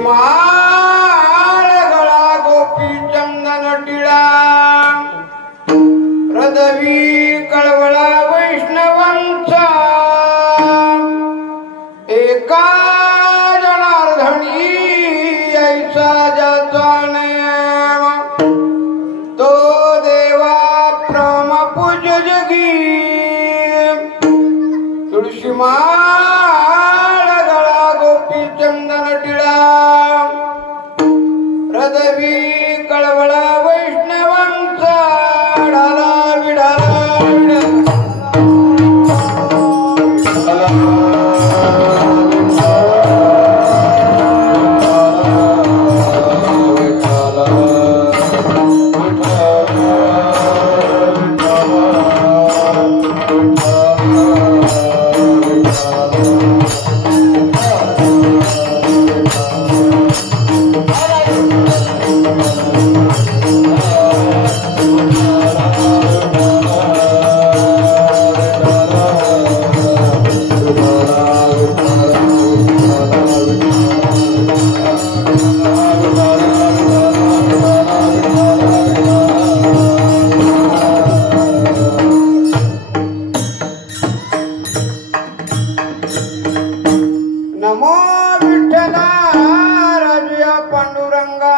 तुळशीमाळ गळा गोपी चंदन टिळा हृदवी कळवळा वैष्णवांचा एका जनार्दनी ऐसा ज्याचा नेम तो देवा प्रम पूज्य जगी तुळशीमाळ गळा गोपी चंदन टिळा हृदवी कळवळा वैष्णवांचा ढाला विढाला नमो विठ्ठला राजया पांडुरंगा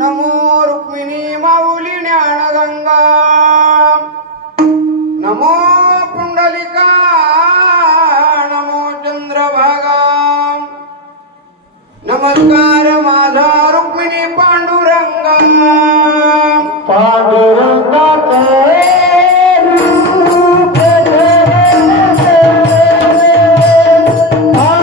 नमो रुक्मिणी माऊली ज्ञानगंगा नमो पुंडलिका नमो चंद्रभागा नमस्कार माझा रुक्मिणी पांडुरंगा पांडुरंगा Ah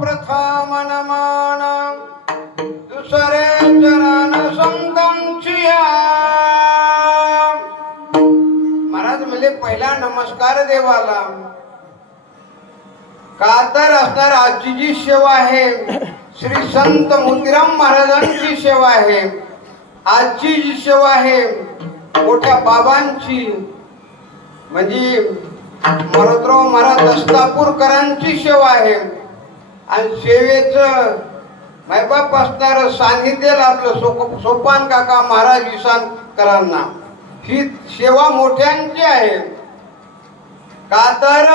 प्रथम नमन दुसरे चरण संतांची महाराज म्हणजे पहिला नमस्कार देवाला का तर असणार आजची जी सेवा आहे श्री संत मोतीराम महाराजांची सेवा आहे आजची जी सेवा आहे मोठ्या बाबांची म्हणजे मरोतराव महाराज दस्तापूरकरांची सेवा आहे आणि सेवेचं मायबाप असणार सांगितलेलं आपलं सोपान काका महाराज विसानकरांना ही सेवा मोठ्यांची आहे का तर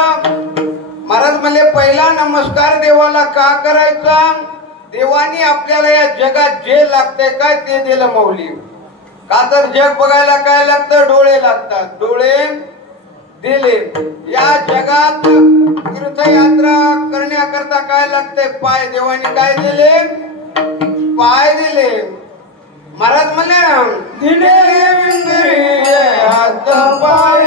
महाराज म्हणले पहिला नमस्कार देवाला का करायचा देवानी आपल्याला या जगात जे लागतंय काय ते दिलं माऊली का तर जग बघायला काय लागतं डोळे लागतात डोळे दिले या जगात तीर्थयात्रा करण्याकरता काय लागतंय पाय देवानी काय दिले पाय दिले महाराज म्हणले दिले इंद्रिय हात पाय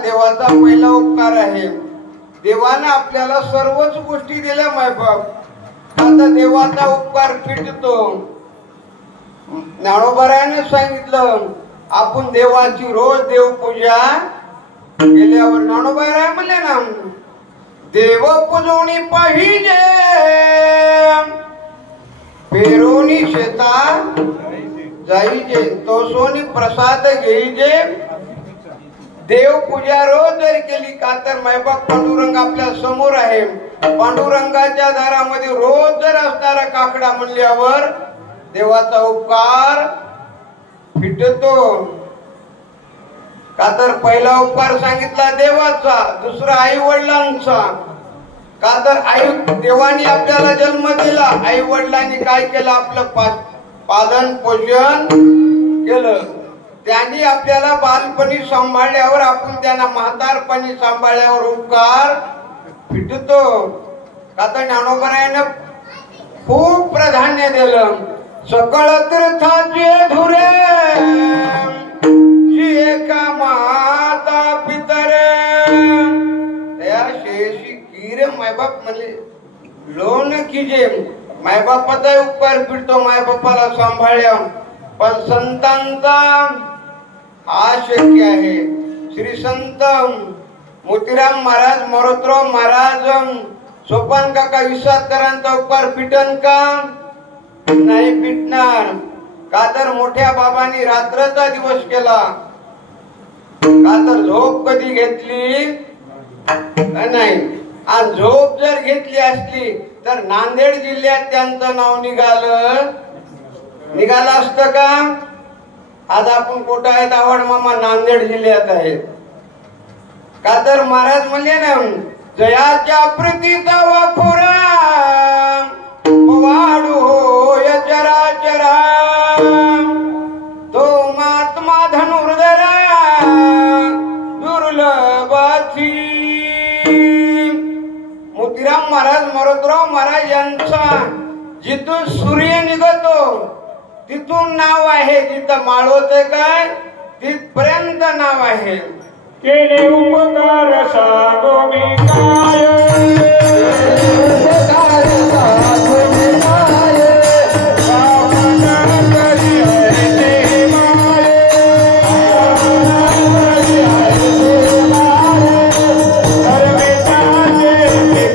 देवाचा पहिला उपकार आहे देवाने आपल्याला सर्वच गोष्टी दिल्या मायबाप आता देवाचा उपकार फिटतो ज्ञानोबारायाने सांगितलं आपण देवाची रोज देवपूजा केल्यावर ज्ञानोबाराय म्हणले ना देव पूजोनी पाहिजे पेरोनी शेता जाईजे तो सोनी प्रसाद घेईजे देव पूजा रोज जर केली का तर मायबाप पांडुरंग आपल्या समोर आहे पांडुरंगाच्या दारामध्ये रोज जर असणारा काकडा म्हणल्यावर देवाचा उपकार फिटतो का तर पहिला उपकार सांगितला देवाचा दुसरा आई वडिलांचा का तर आई देवानी आपल्याला जन्म दिला आई वडिलांनी काय केलं आपलं पालन पोषण केलं त्यांनी आपल्याला बालपणी सांभाळल्यावर आपण त्यांना म्हातारपणी सांभाळल्यावर उपकार फिटतो का तर ज्ञानोबारायानं खूप प्राधान्य दिलं सकळ तीर्थाचे धुरे जी एका माता पितरे त्या शेषी कीर मायबाप म्हणले लोन कीजे मायबापाचा उपकार फिटतो मायबापाला सांभाळल्या पण संतांचा हा शक्य आहे श्री संत मोतीराम महाराज मरोतराव महाराज सोपान काका विसातकरांचा उपकार फिटन का नाही फिटणार का तर मोठ्या बाबांनी रात्रचा दिवस केला का तर झोप कधी घेतली नाही आणि झोप जर घेतली असली तर नांदेड जिल्ह्यात त्यांचं नाव निघालं असतं का? आज आपण कुठं आहेत? आवड मामा नांदेड जिल्ह्यात आहेत का? तर महाराज म्हणले ना, जयाच्या प्रीतीचा वाखोरा वाढू होय चराचरा, तो महात्मा धनुर्धरा दुर्लभाची. मोतीराम महाराज मारोतराव महाराज यांचा जिथून सूर्य निघतो तिथून नाव आहे, जिथं माळवत काय तिथपर्यंत नाव आहे. केले उपकार सांगो मी काय, उपकार सांगो मी काय, पावना करी आहे ते माये, पावना करी आहे ते माये, धर्मे ताजे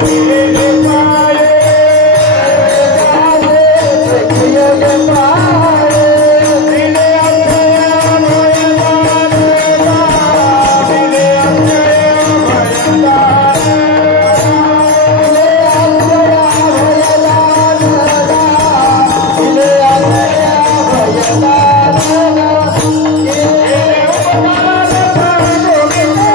केले पाये, ताजे केले पाये, दिले अभया भयदान, दिले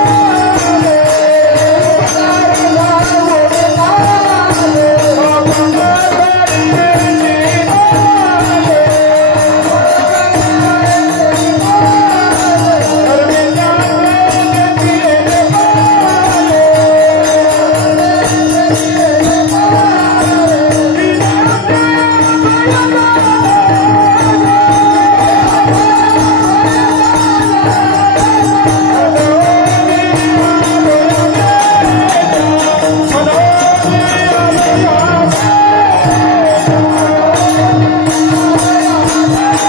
अभया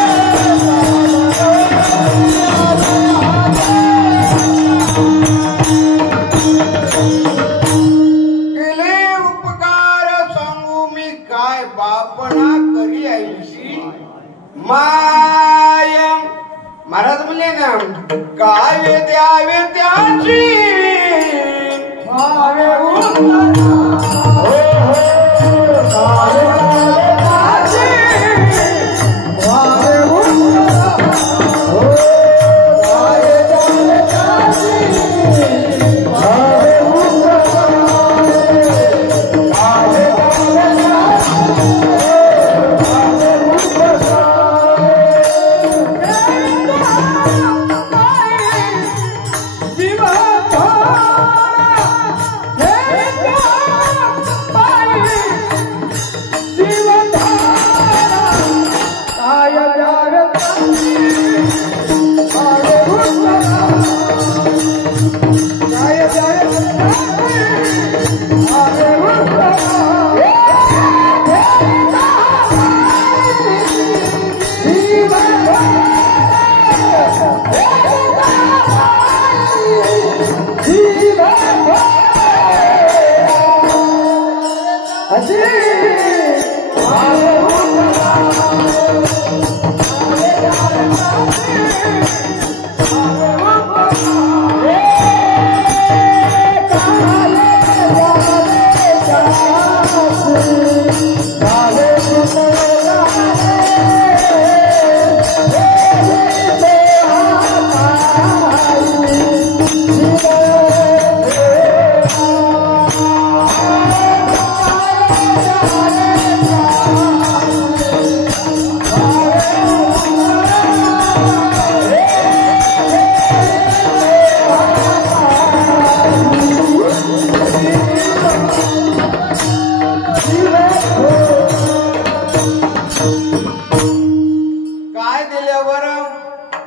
महाराज म्हणले ना, गावे द्यावे त्याची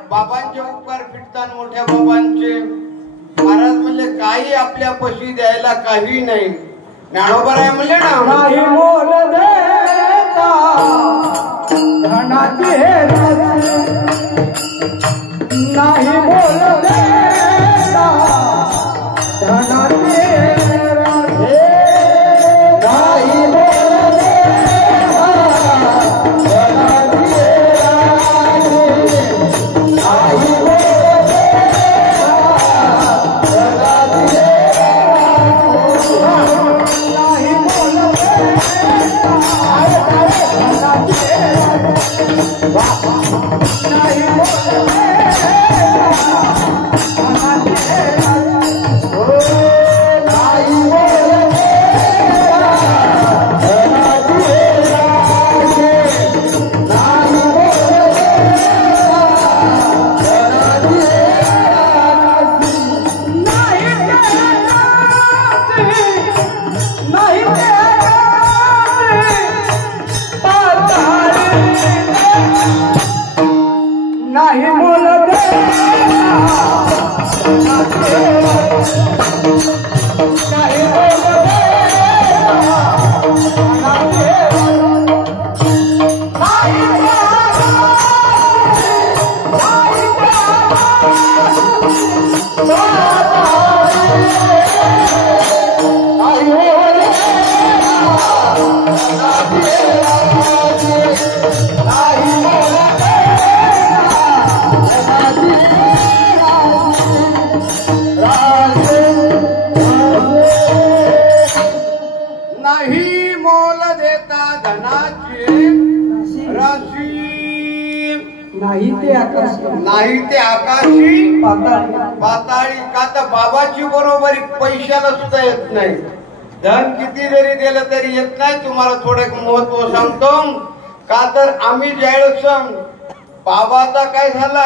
बाबांचे उपकार फिटतात मोठ्या बाबांचे. महाराज म्हणले काही आपल्या पशी द्यायला काही नाही. ज्ञानोबराय म्हणले ना, नाही मोल देता धनाची हे नाही मोल देता धनाची नाही मोल देता धनाची नाही नाही ते आकाश नाही ते आकाशी पाताळी पाताळी. का तर बाबाची बरोबरी पैशाला सुद्धा येत नाही. धन किती जरी दिलं तरी येत नाही. तुम्हाला थोडं महत्व सांगतो. का तर आम्ही ज्यावेळेस बाबाचा काय झाला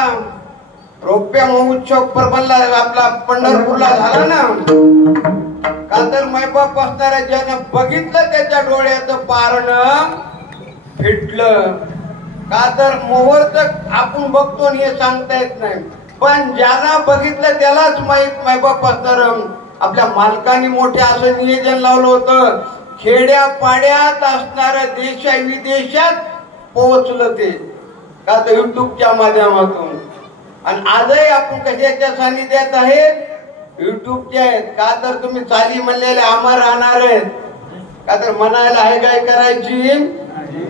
रौप्य महोत्सव प्रबंधला आपला पंढरपूरला झाला ना. का तर मैबाप असणाऱ्या ज्यानं बघितलं त्याच्या डोळ्याचं पारणं फिटलं. का तर मुहूर्त आपण बघतो आणि हे सांगता येत नाही. पण ज्याला बघितलं त्यालाच माहित. मैबाप असणार आपल्या मालकाने मोठे असं नियोजन लावलं होतं. खेड्या पाड्यात असणाऱ्या देशा विदेशात पोहोचलं ते. का तर युट्यूबच्या माध्यमातून. आणि आजही आपण कशाच्या सानिध्यात आहेत युट्यूबच्या आहेत. का तर तुम्ही चाली म्हणलेले आम्हा राहणार आहेत. का तर म्हणायला आहे काय करायची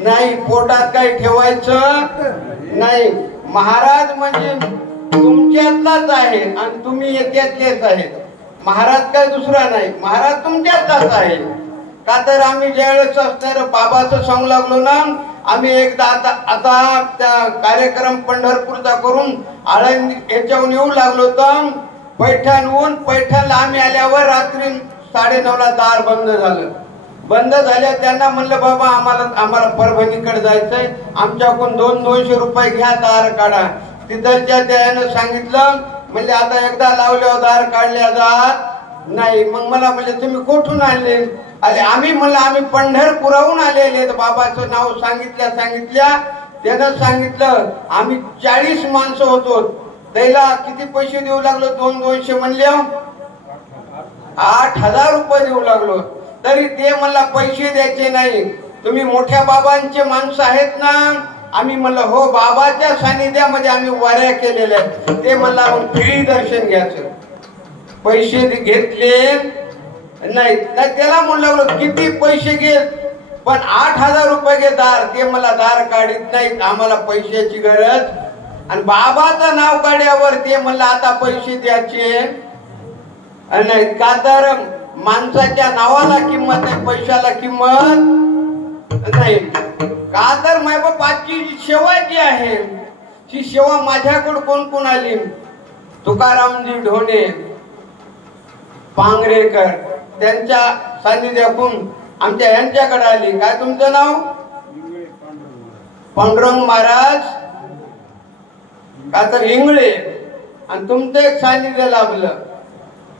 नाही. पोटात काही ठेवायचं नाही. महाराज म्हणजे तुमच्यातलाच आहे आणि तुम्ही याच्यातलेच आहेत. महाराज काय दुसरा नाही. महाराज तुमच्यातलाच आहे. का तर आम्ही ज्यावेळेस असणार बाबाचं सांगू लागलो ना. आम्ही एकदा आता त्या कार्यक्रम पंढरपूरचा करून आळंदी याच्याहून येऊ लागलो होतो. पैठणहून पैठणला आम्ही आल्यावर रात्री 9:30ला दार बंद झालं. बंद झाल्या त्यांना म्हणलं बाबा आम्हाला परभणीकडे जायचंय. आमच्याकडून 200 रुपये घ्या दार काढा. तिथलच्या त्यानं सांगितलं म्हणजे आता एकदा लावल्यावर दार काढल्या जात नाही. मग मला म्हणजे तुम्ही कुठून आणले आले. आम्ही म्हणलं आम्ही पंढरपुराहून आलेले. बाबाचं नाव सांगितल्या त्यानं सांगितलं आम्ही 40 माणसं होतो. त्याला किती पैसे देऊ लागलो 200 म्हणले 8,000 रुपये देऊ लागलो. तरी ते मला पैसे द्यायचे नाही. तुम्ही मोठ्या बाबांचे माणसं आहेत ना. आम्ही म्हणलं हो बाबाच्या सानिध्यामध्ये आम्ही वाऱ्या केलेल्या आहेत. ते मला मग फ्री दर्शन घ्यायचं. पैसे घेतले नाही. त्याला म्हणलं किती पैसे घे पण 8,000 रुपये घे दार. ते मला दार काढीत नाहीत. आम्हाला पैशाची गरज. आणि बाबाचं नाव काढल्यावर ते म्हणलं आता पैसे द्यायचे नाही. का तर माणसाच्या नावाला किंमत नाही पैशाला किंमत नाही. का तर मायबापाची जी सेवा जी आहे ती सेवा माझ्याकडे कोण कोण आली. तुकारामजी ढोणे पांगरेकर त्यांच्या सानिध्यातून आमच्या यांच्याकडे आली. काय तुमचं नाव पांडुरंग महाराज का तर इंगळे. आणि तुमचं एक सानिध्य लाभलं.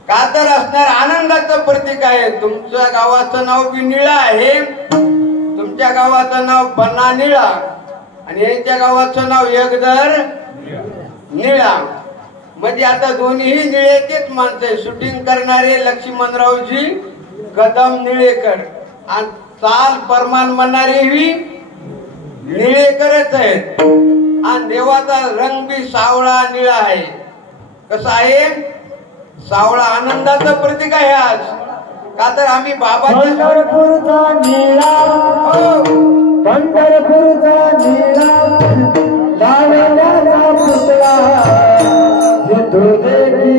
का तर असणार आनंदाचं प्रतीक आहे. तुमच्या गावाचं नाव बी निळा आहे. तुमच्या गावाचं नाव बन्ना निळा आणि यांच्या गावाचं नाव एकदर निळा. म्हणजे आता दोन्ही निळेचेच माणसं आहे. शूटिंग करणारे लक्ष्मणरावजी कदम निळेकर आणि चाल परमान म्हणणारे ही निळेकरच आहेत. आणि देवाचा रंग बी सावळा निळा आहे. कसा आहे सावळा आनंदाचं प्रतीक आहे आज. का तर आम्ही बाबाच्या पंढरपूरचा निळा पंढरपूरचा निळा लावण्याचा पुतळा जिथू देखी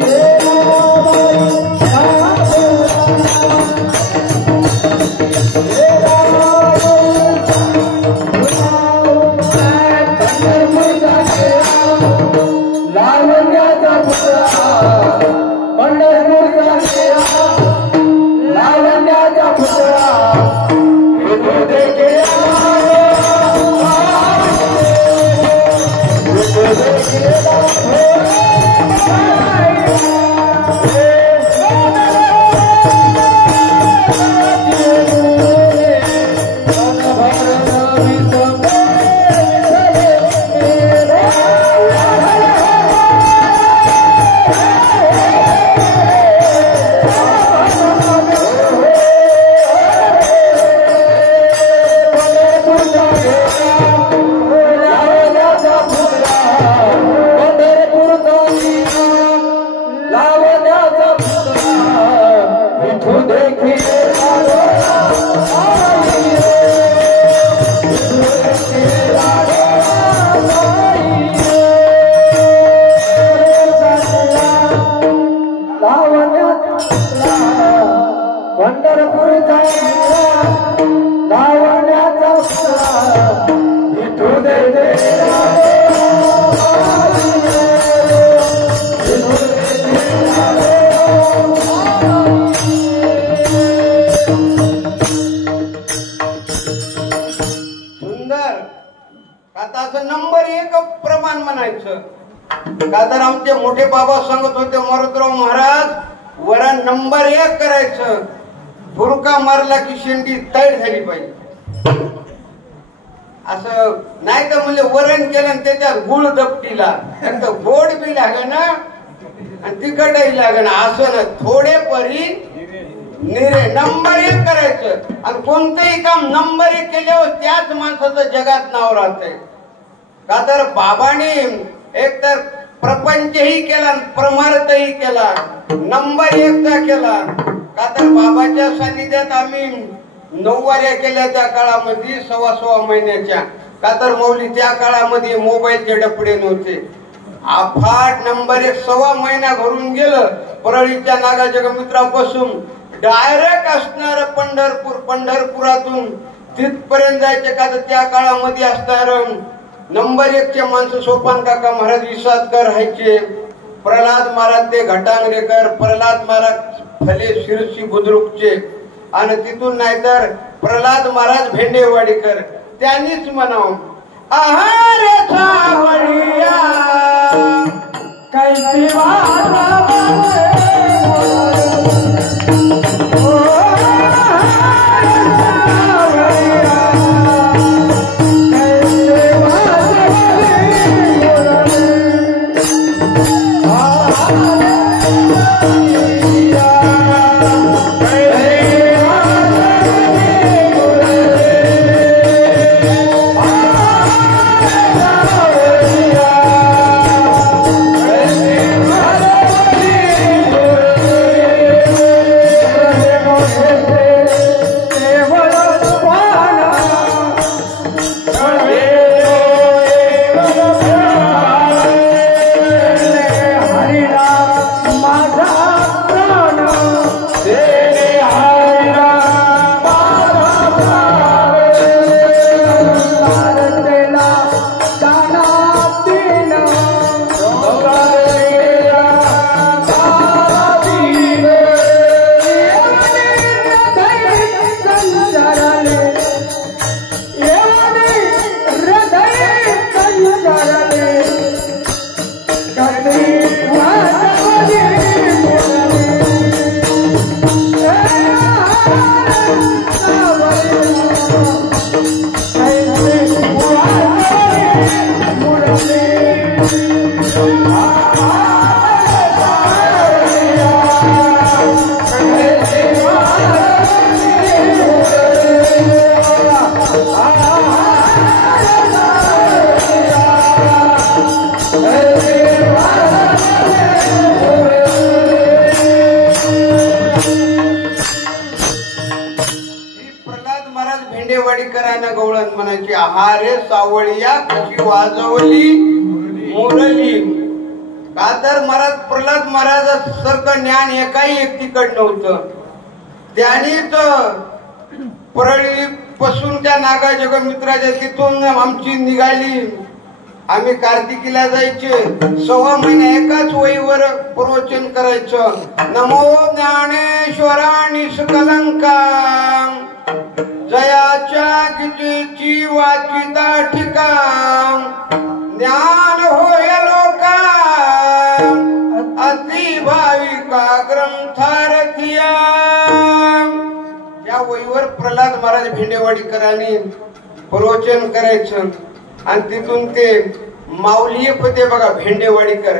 लावण्याचा का तर आमचे मोठे बाबा सांगत होते मारुतराव महाराज वरण नंबर 1 करायचं, फुरका मारला की शेंडी तैड झाली पाहिजे असं, नाही तर म्हणजे वरण केलं आणि त्याच्यात गुळ दपटीला तर गोड बी लागे ना आणि तिखटही लागे ना, असं ना थोडे परी निरे नंबर 1 करायचं. आणि कोणतंही काम नंबर 1 केल्यावर त्याच माणसाचं जगात नाव राहतंय. का तर बाबांनी एकतर प्रपंचही केला परमार्थही केला, नंबर 1 चा केला. का तर बाबाच्या सानिध्यात आम्ही 9 वाऱ्या केल्या त्या काळामध्ये 6.5 महिन्याच्या. का तर मौली त्या काळामध्ये मोबाईलचे डपडे नव्हते. अफाट नंबर 1 6 महिना घरून गेलं. परळीच्या नागा जगमित्रापासून डायरेक्ट असणार पंढरपूर, पंढरपुरातून तिथपर्यंत जायचे. का तर त्या काळामध्ये असणार नंबर 1 चे माणसं सोपान काका महाराज विसादकर राहायचे, प्रल्हाद महाराज ते घटांगरेकर, प्रल्हाद महाराज फले शिरसी बुद्रुकचे, आणि तिथून नाहीतर प्रल्हाद महाराज भेंडेवाडीकर. त्यांनीच म्हणावं आहारेचा वडिया कैसी भेंडेवाडीकरांना गवळण म्हणायची आहारे सावळिया कशी वाजवली मुरली. का तर महाराज प्रल्हाद महाराज सारखं ज्ञान एकाही व्यक्तीकडे नव्हतं. त्यांनीच परळी पासून त्या नागा जगमित्राच्या तिथून आमची निघाली. आम्ही कार्तिकीला जायचे. 6 महिने एकाच वहीवर प्रवचन करायचं. नमो ज्ञानेश्वरा निष्कलंका जयाच्या गीतेची वाचिता ठिकाण ज्ञान होय लोका अति भाविका ग्रंथारथिया. या वहीवर प्रल्हाद महाराज भेंडेवाडीकरांनी प्रवचन करायचं. आणि तिथून ते माऊली होते बघा भेंडेवाडीकर,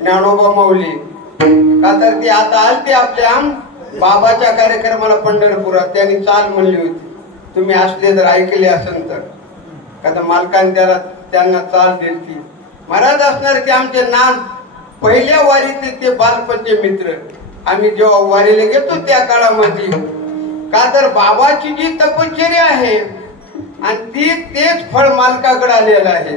ज्ञानोबा माऊली. का तर ते आता आलते आपल्या बाबाच्या कार्यक्रमाला पंढरपुरात. त्यांनी चाल म्हणली होती, तुम्ही असले तर ऐकले असेल तर. का तर मालकाने त्यांना चाल दिली. महाराज असणार ते आमचे नान पहिल्या वारीतले ते बालपणचे मित्र. आम्ही जेव्हा वारीला घेतो त्या काळामध्ये. का तर बाबाची जी तपश्चर्या आहे आणि तेच फळ मालकाकडे आलेलं आहे.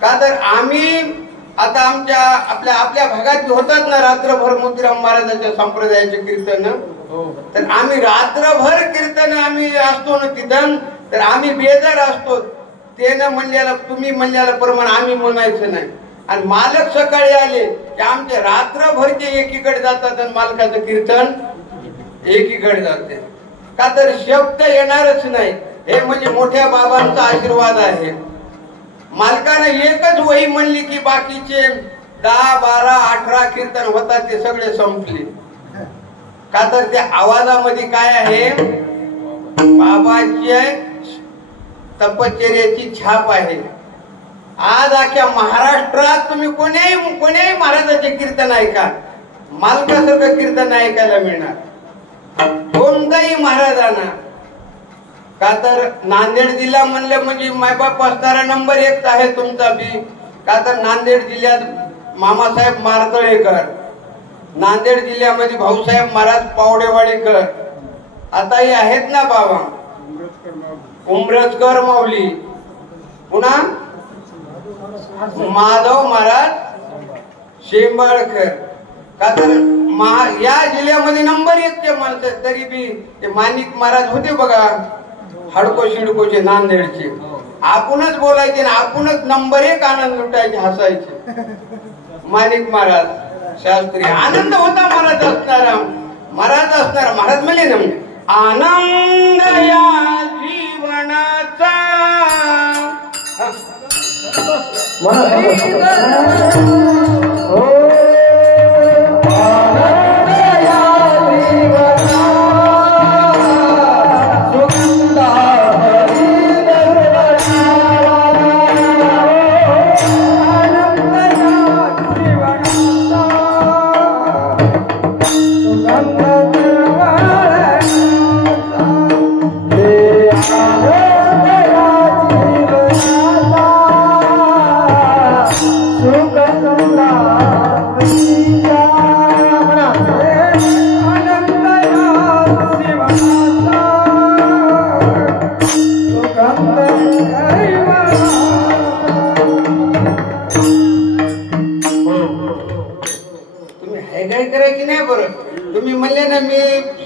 का तर आम्ही आता आपल्या भागात होतात ना रात्रभर मोतीराम महाराजांच्या संप्रदायाचे कीर्तन, तर आम्ही रात्रभर कीर्तन आम्ही असतो ना तिथं, तर आम्ही बेजार असतो. ते न म्हणल्याला तुम्ही म्हणल्याला प्रमाण आम्ही म्हणायचं नाही. आणि मालक सकाळी आले की आमचे रात्रभरचे एकीकडे जातात आणि मालकाचं कीर्तन एकीकडे जाते. का तर शब्द येणारच नाही. हे म्हणजे मोठ्या बाबांचा आशीर्वाद आहे. मालकाने एकच वही म्हणली की बाकीचे 10, 12, 18 कीर्तन होतात ते सगळे संपले. का तर त्या आवाजामध्ये काय आहे, बाबाची तपश्चर्याची छाप आहे. आज अख्ख्या महाराष्ट्रात तुम्ही कोणीही महाराजाचे कीर्तन ऐका, मालकासारखं कीर्तन ऐकायला मिळणार कोणताही महाराजांना. का तर नांदेड जिल्हा म्हणलं म्हणजे मायबाप असणारा नंबर 1 आहे तुमचा बी. का तर नांदेड जिल्ह्यात मामासाहेब मारतळेकर, नांदेड जिल्ह्यामध्ये भाऊसाहेब महाराज पावडेवाडीकर, आताही आहेत ना बाबा उमरजकर माऊली, पुन्हा माधव महाराज शेंबाळकर. का तर या जिल्ह्यामध्ये नंबर 1 चे माणसं. तरी बी ते माणिक महाराज होते बघा हडको शिडकोचे नांदेडचे, आपणच बोलायचे ना आपणच नंबर 1 आनंद लुटायचे, हसायचे. माणिक महाराज शास्त्री आनंद होता महाराज असणारा. महाराज म्हणले ना आनंद या जीवनाचा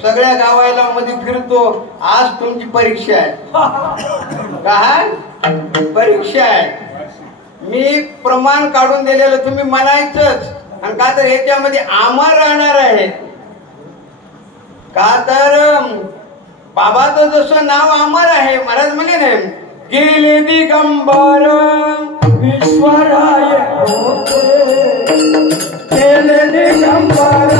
सगळ्या गावाला मध्ये फिरतो. आज तुमची परीक्षा आहे. काय परीक्षा आहे? मी प्रमाण काढून दिलेलं तुम्ही म्हणायचंच. आणि का तर याच्यामध्ये अमर राहणार आहे. का तर बाबाचं जसं नाव अमर आहे. महाराज म्हणे ना गेले दिगंबर विश्वराय गेले दिगंबर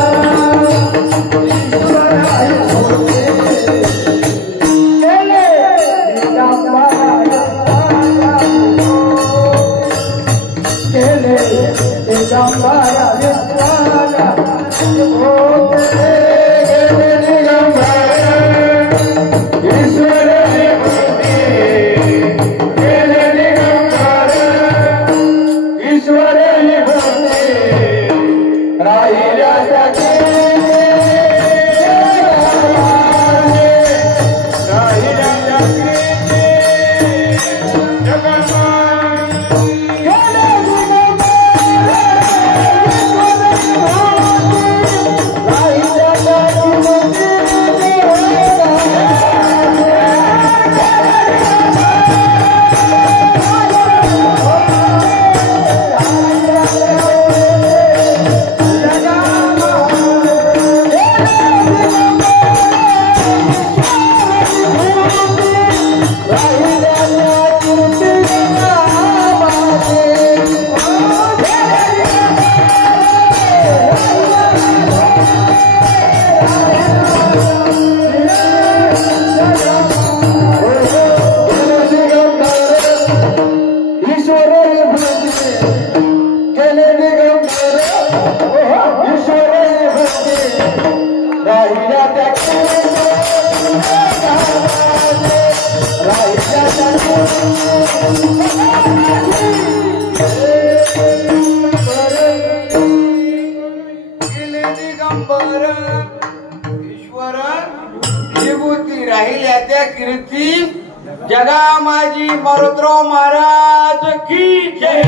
जगा माझी मारुतराव महाराज की जय.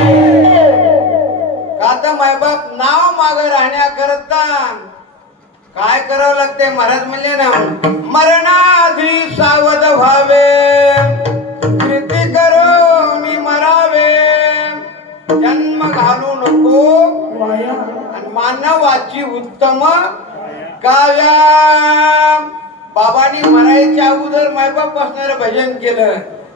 का मायबाप नाव माग राहण्याकरता काय करावं लागते. महाराज म्हणले ना मरणाधी सावध व्हावे कृती करून मरावे जन्म घालू नको आणि मानवाची उत्तम काव्या. बाबांनी मरायच्या अगोदर मायबाप असणारं भजन केलं.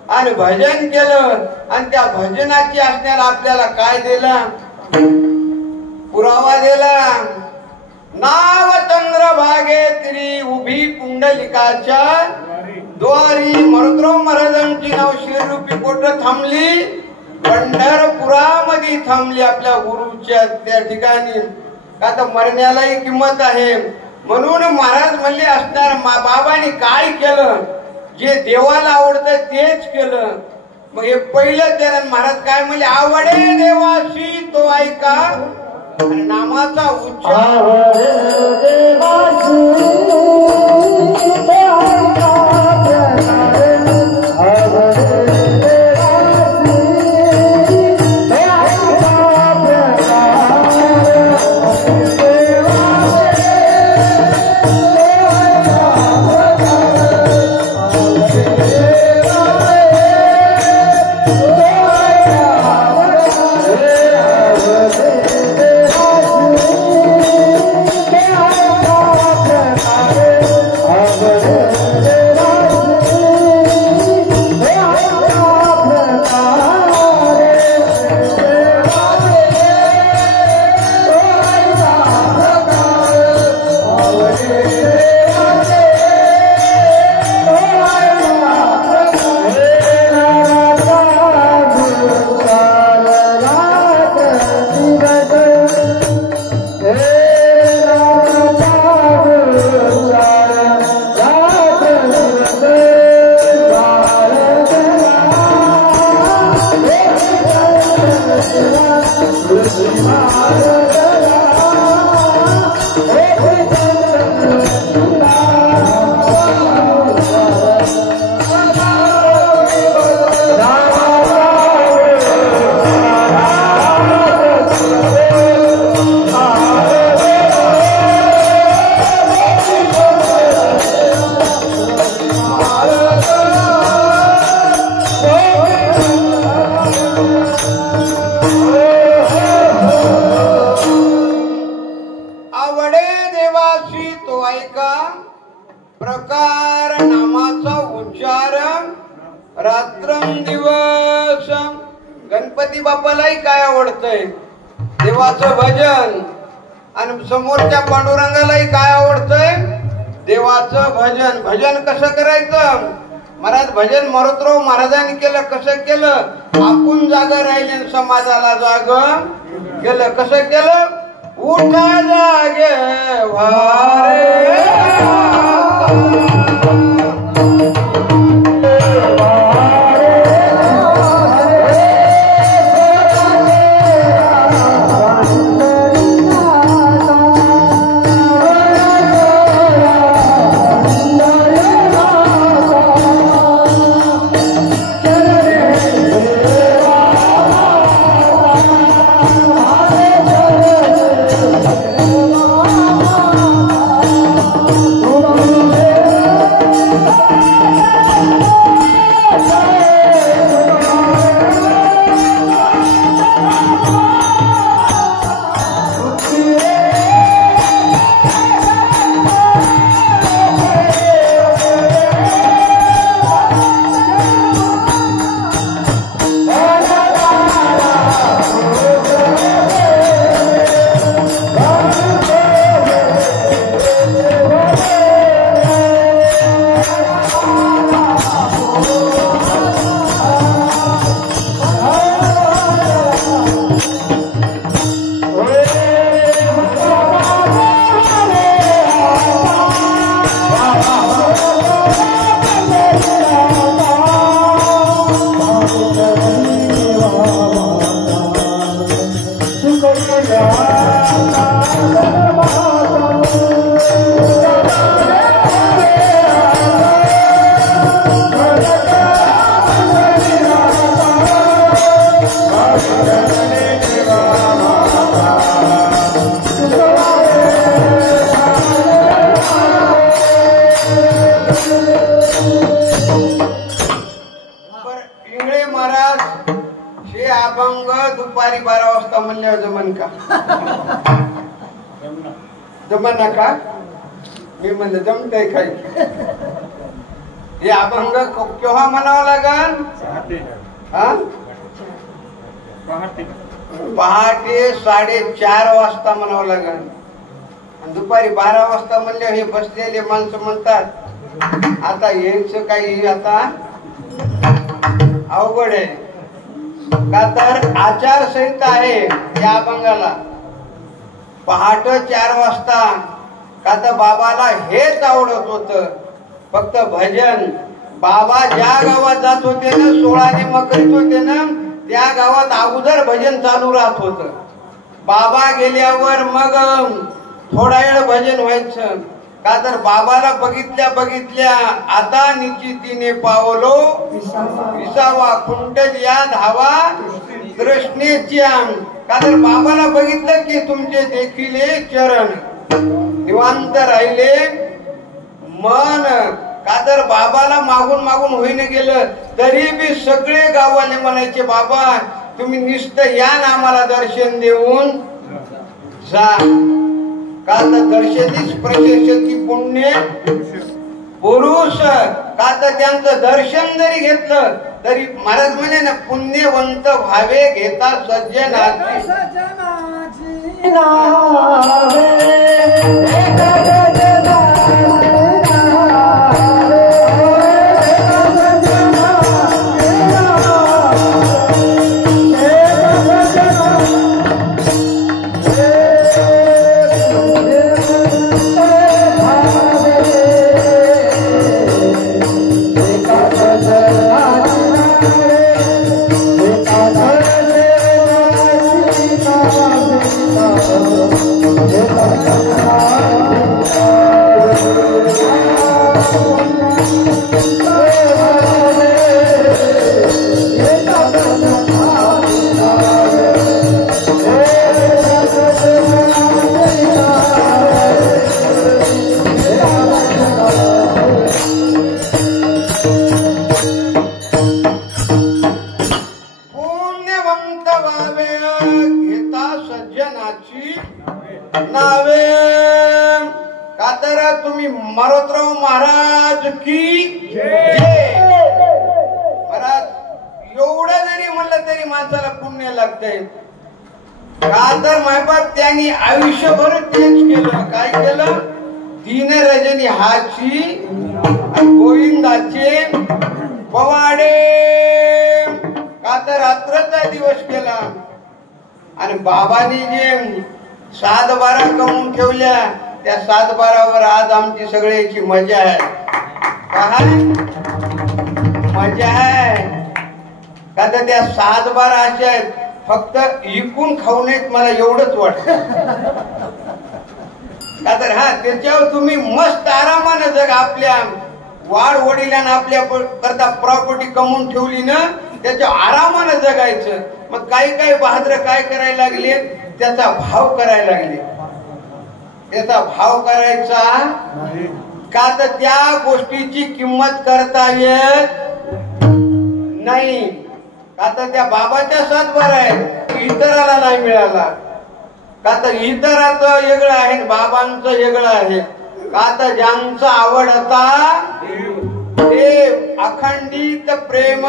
आणि भजन केलं आणि त्या भजनाची असण्याला आपल्याला काय दिलं पुरावा दिला नाव चंद्रभागे तिरी उभी पुंडलिकाच्या द्वारी मरुद्राव महाराजांची नाव शिरूपी कोट थांबली पंढरपुरामध्ये थांबली आपल्या गुरुच्या त्या ठिकाणी आता मरण्यालाही किंमत आहे म्हणून महाराज म्हणले असणार बाबांनी काय केलं जे देवाला आवडतं तेच केलं मग हे पहिलं चरण महाराज काय म्हणले आवडे देवाशी तो ऐका आणि नामाचा उच्चार गणपती बाप्पालाही काय आवडतंय देवाचं भजन आणि समोरच्या पांडुरंगालाही काय आवडतंय देवाचं भजन भजन कसं करायचं महाराज भजन मरुद्राव महाराजांनी केलं कसं केलं आपण जागा राहिले समाजाला जाग केलं कसं केलं उठा जागे वारे दुपारी 12 वाजता म्हणल्यावर जमन का जमन का मी म्हणलं जमतंय काही हे अभंग केव्हा म्हणावं लागल? पहाटे 4:30 वाजता म्हणावं लागल. आणि दुपारी 12 वाजता म्हणले हे बसलेले माणसं म्हणतात आता यायचं काही आता अवघड आहे. का तर आचारसंहिता आहे या अभंगाला. पहाटे 4 वाजता. का तर बाबाला हेच आवडत होतं, फक्त भजन. बाबा ज्या गावात जात होते ना, 16 मग करीत होते ना, त्या गावात अगोदर भजन चालू राहत होतं. बाबा गेल्यावर मग थोडा वेळ भजन व्हायचं. का तर बाबाला बघितल्या बघितल्या आता निश्चितीने पावलो विसावा खुंटत या धावा कृष्णेची. का तर बाबाला बघितलं की तुमचे देखिले चरण निवांत राहिले मन. का तर बाबाला मागून मागून होईन गेलं तरी बी सगळे गाववाले म्हणायचे बाबा तुम्ही नुसतं या ना आम्हाला दर्शन देऊन जा. का तर दर्शनीच प्रशस्ती पुण्य पुरुष. का तर त्यांचं दर्शन जरी घेतलं तरी महाराज म्हणे ना पुण्यवंत व्हावे घेता सज्जनाची नावे. का तर तुम्ही मारोतराव महाराज की जय. महाराज एवढं जरी म्हणलं तरी माणसाला पुण्य लागतंय. का तर मायबाप त्यांनी आयुष्यभर तेच केलं. काय केलं? तीन रजनी हाची गोविंदाचे पवाडे. का तर रात्रचा दिवस केला. आणि बाबांनी जे 7-12 कमवून ठेवल्या त्या 7-12वर आज आमची सगळ्याची मजा आहे. काय मजा आहे? का तर त्या 7-12 अशा आहेत फक्त इकून खाऊ नयेत मला एवढंच वाटतं. का तर त्याच्यावर तुम्ही मस्त आरामानं जग. आपल्या वाढ वडिलांना आपल्या करता प्रॉपर्टी कमवून ठेवली ना त्याच्या आरामानं जगायचं. मग काही बहादर काय करायला लागले? त्याचा भाव करायला लागले. त्याचा भाव करायचा का तर त्या गोष्टीची किंमत करता येत नाही. का तर त्या बाबाच्या 7-12 आहे इतराला नाही मिळाला. का तर इतराचं वेगळं आहे बाबांचं वेगळं आहे. का तर ज्यांचं आवडता ते अखंडित प्रेम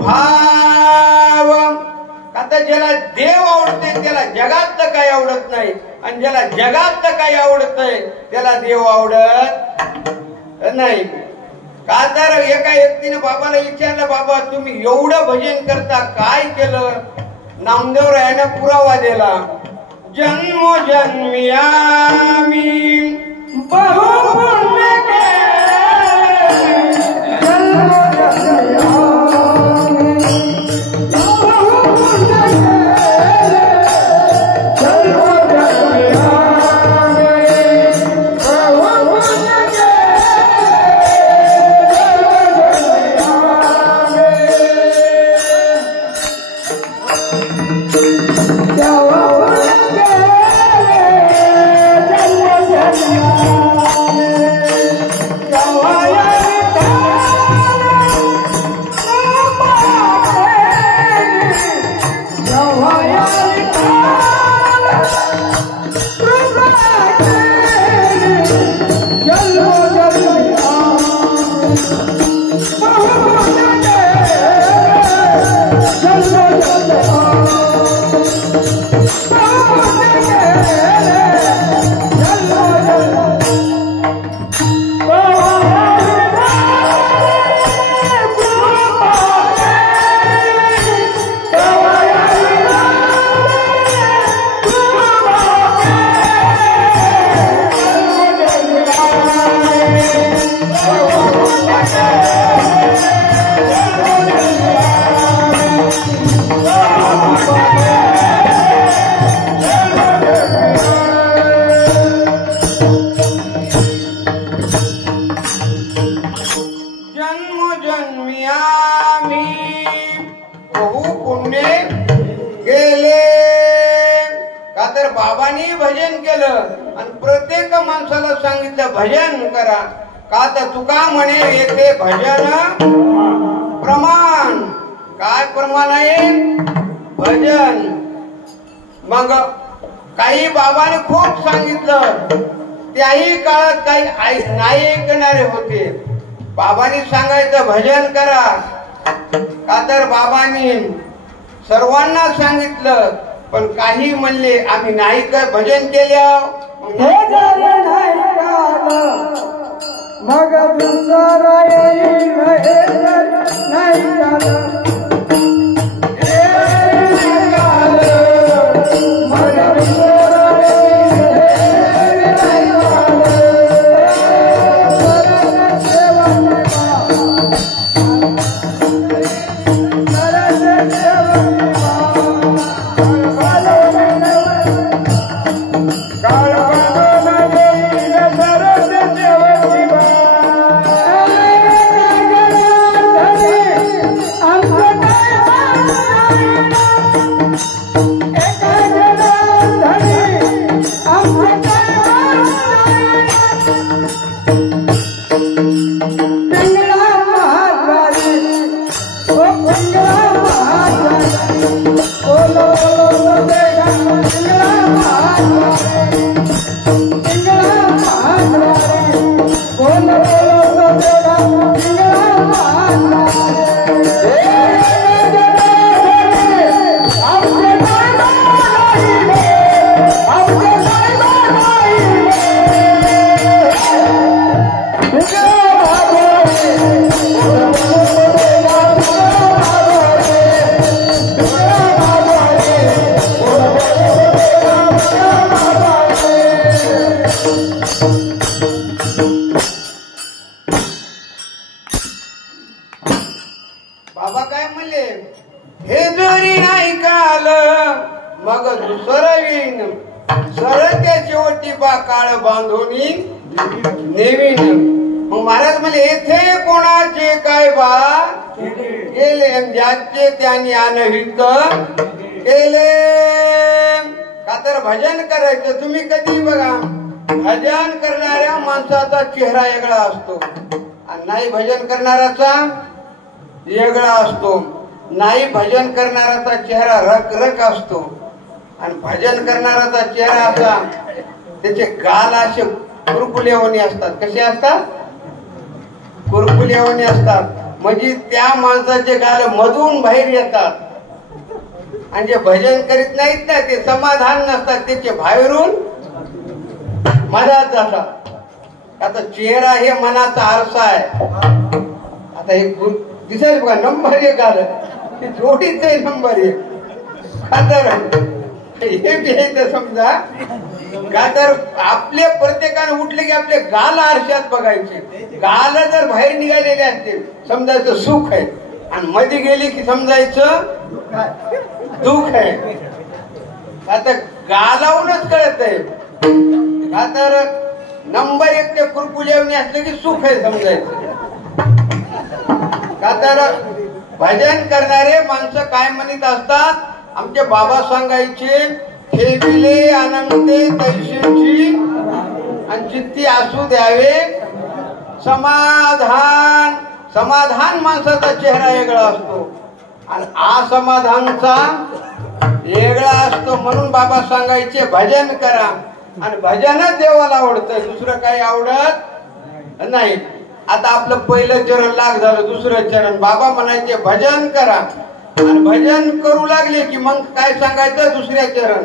भाव. आता ज्याला देव आवडते त्याला जगातलं काही आवडत नाही. आणि ज्याला जगातलं काही आवडतंय त्याला देव आवडत नाही. का तर एका व्यक्तीने बाबाला विचारलं बाबा तुम्ही एवढं भजन करता काय केलं? नामदेवरायाने पुरावा दिला. जन्मोजन्मी आम्ही बहुपुण्य तर बाबांनी भजन केलं आणि प्रत्येक माणसाला सांगितलं भजन करा. का तर तुका म्हणे येथे भजन प्रमाण. काय प्रमाण आहे? भजन. मग काही बाबाने खूप सांगितलं, त्याही काळात काही नाही ऐकणारे होते. बाबांनी सांगायचं भजन करा. का तर बाबांनी सर्वांना सांगितलं, पण काही म्हणले आम्ही नाही कर भजन केलं. मग दुसरा येईल नाही बाबा काय म्हणले? हे जरी नाही काल मग दुसरं येईन, सरत्याची ओटी बा काळ बांधोनी नेवीन. मग महाराज म्हणले येथे कोणाचे काय बा केले, ज्याचे त्यांनी अनहित केले. का तर भजन करायचं. तुम्ही कधी बघा, भजन करणाऱ्या माणसाचा चेहरा वेगळा असतो आणि नाही भजन करणाऱ्याचा वेगळा असतो. नाही भजन करणाऱ्याचा चेहरा रक रक असतो आणि भजन करणाऱ्याचा चेहरा असा, त्याचे गाल असे कुरकुल्यावानी असतात. कसे असतात? कुरकुल्यावानी असतात. म्हणजे त्या माणसाचे गाल मधून बाहेर येतात. आणि जे भजन करीत नाहीत ना, ते समाधान नसतात, त्याचे बाहेरून मनात जातात. आता चेहरा हे मनाचा आरसा आहे. आता हे दिसायला बघा, नंबर 1 आलं, ते जोडीच आहे नंबर 1. खातर हे घ्यायचं समजा. का तर आपले प्रत्येकाने उठले की आपले गाल आरशात बघायचे. गाल जर बाहेर निघालेले असतील समजायचं सुख आहे, आणि मध्ये गेली की समजायचं दुःख आहे. आता गालावूनच कळत आहे. का तर नंबर 1 ते कुरकुल्यावणी असलं की सुख आहे समजायचं. का तर भजन करणारे माणसं काय म्हणत असतात? आमचे बाबा सांगायचे, ठेविले अनंते तैशीची आणि चित्ती असू द्यावे समाधान. समाधान माणसाचा चेहरा वेगळा असतो आणि असमाधानचा वेगळा असतो. म्हणून बाबा सांगायचे भजन करा. आणि भजनच देवाला आवडतं, दुसरं काही आवडत नाही. आता आपलं पहिलं चरण लाग झालं, दुसरं चरण बाबा म्हणायचे भजन करा. आणि भजन करू लागले की मग काय सांगायचं? दुसऱ्या चरण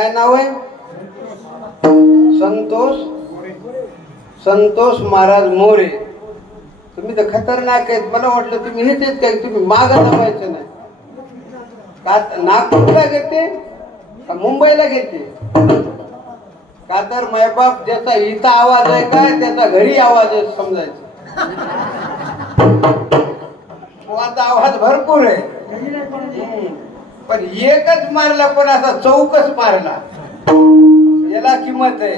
काय नाव आहे? संतोष महाराज मोरे. तुम्ही तर खतरनाक आहेत. मला वाटलं तुम्ही हेच आहेत काय, तुम्ही मागं जमायचं नाही का? नागपूरला घेते का मुंबईला घेते का? तर मैबाप ज्याचा इथं आवाज आहे काय त्याचा घरी आवाज आहे समजायचं. आता आवाज भरपूर आहे पण एकच मारला, पण असा चौकच मारला. याला किंमत आहे.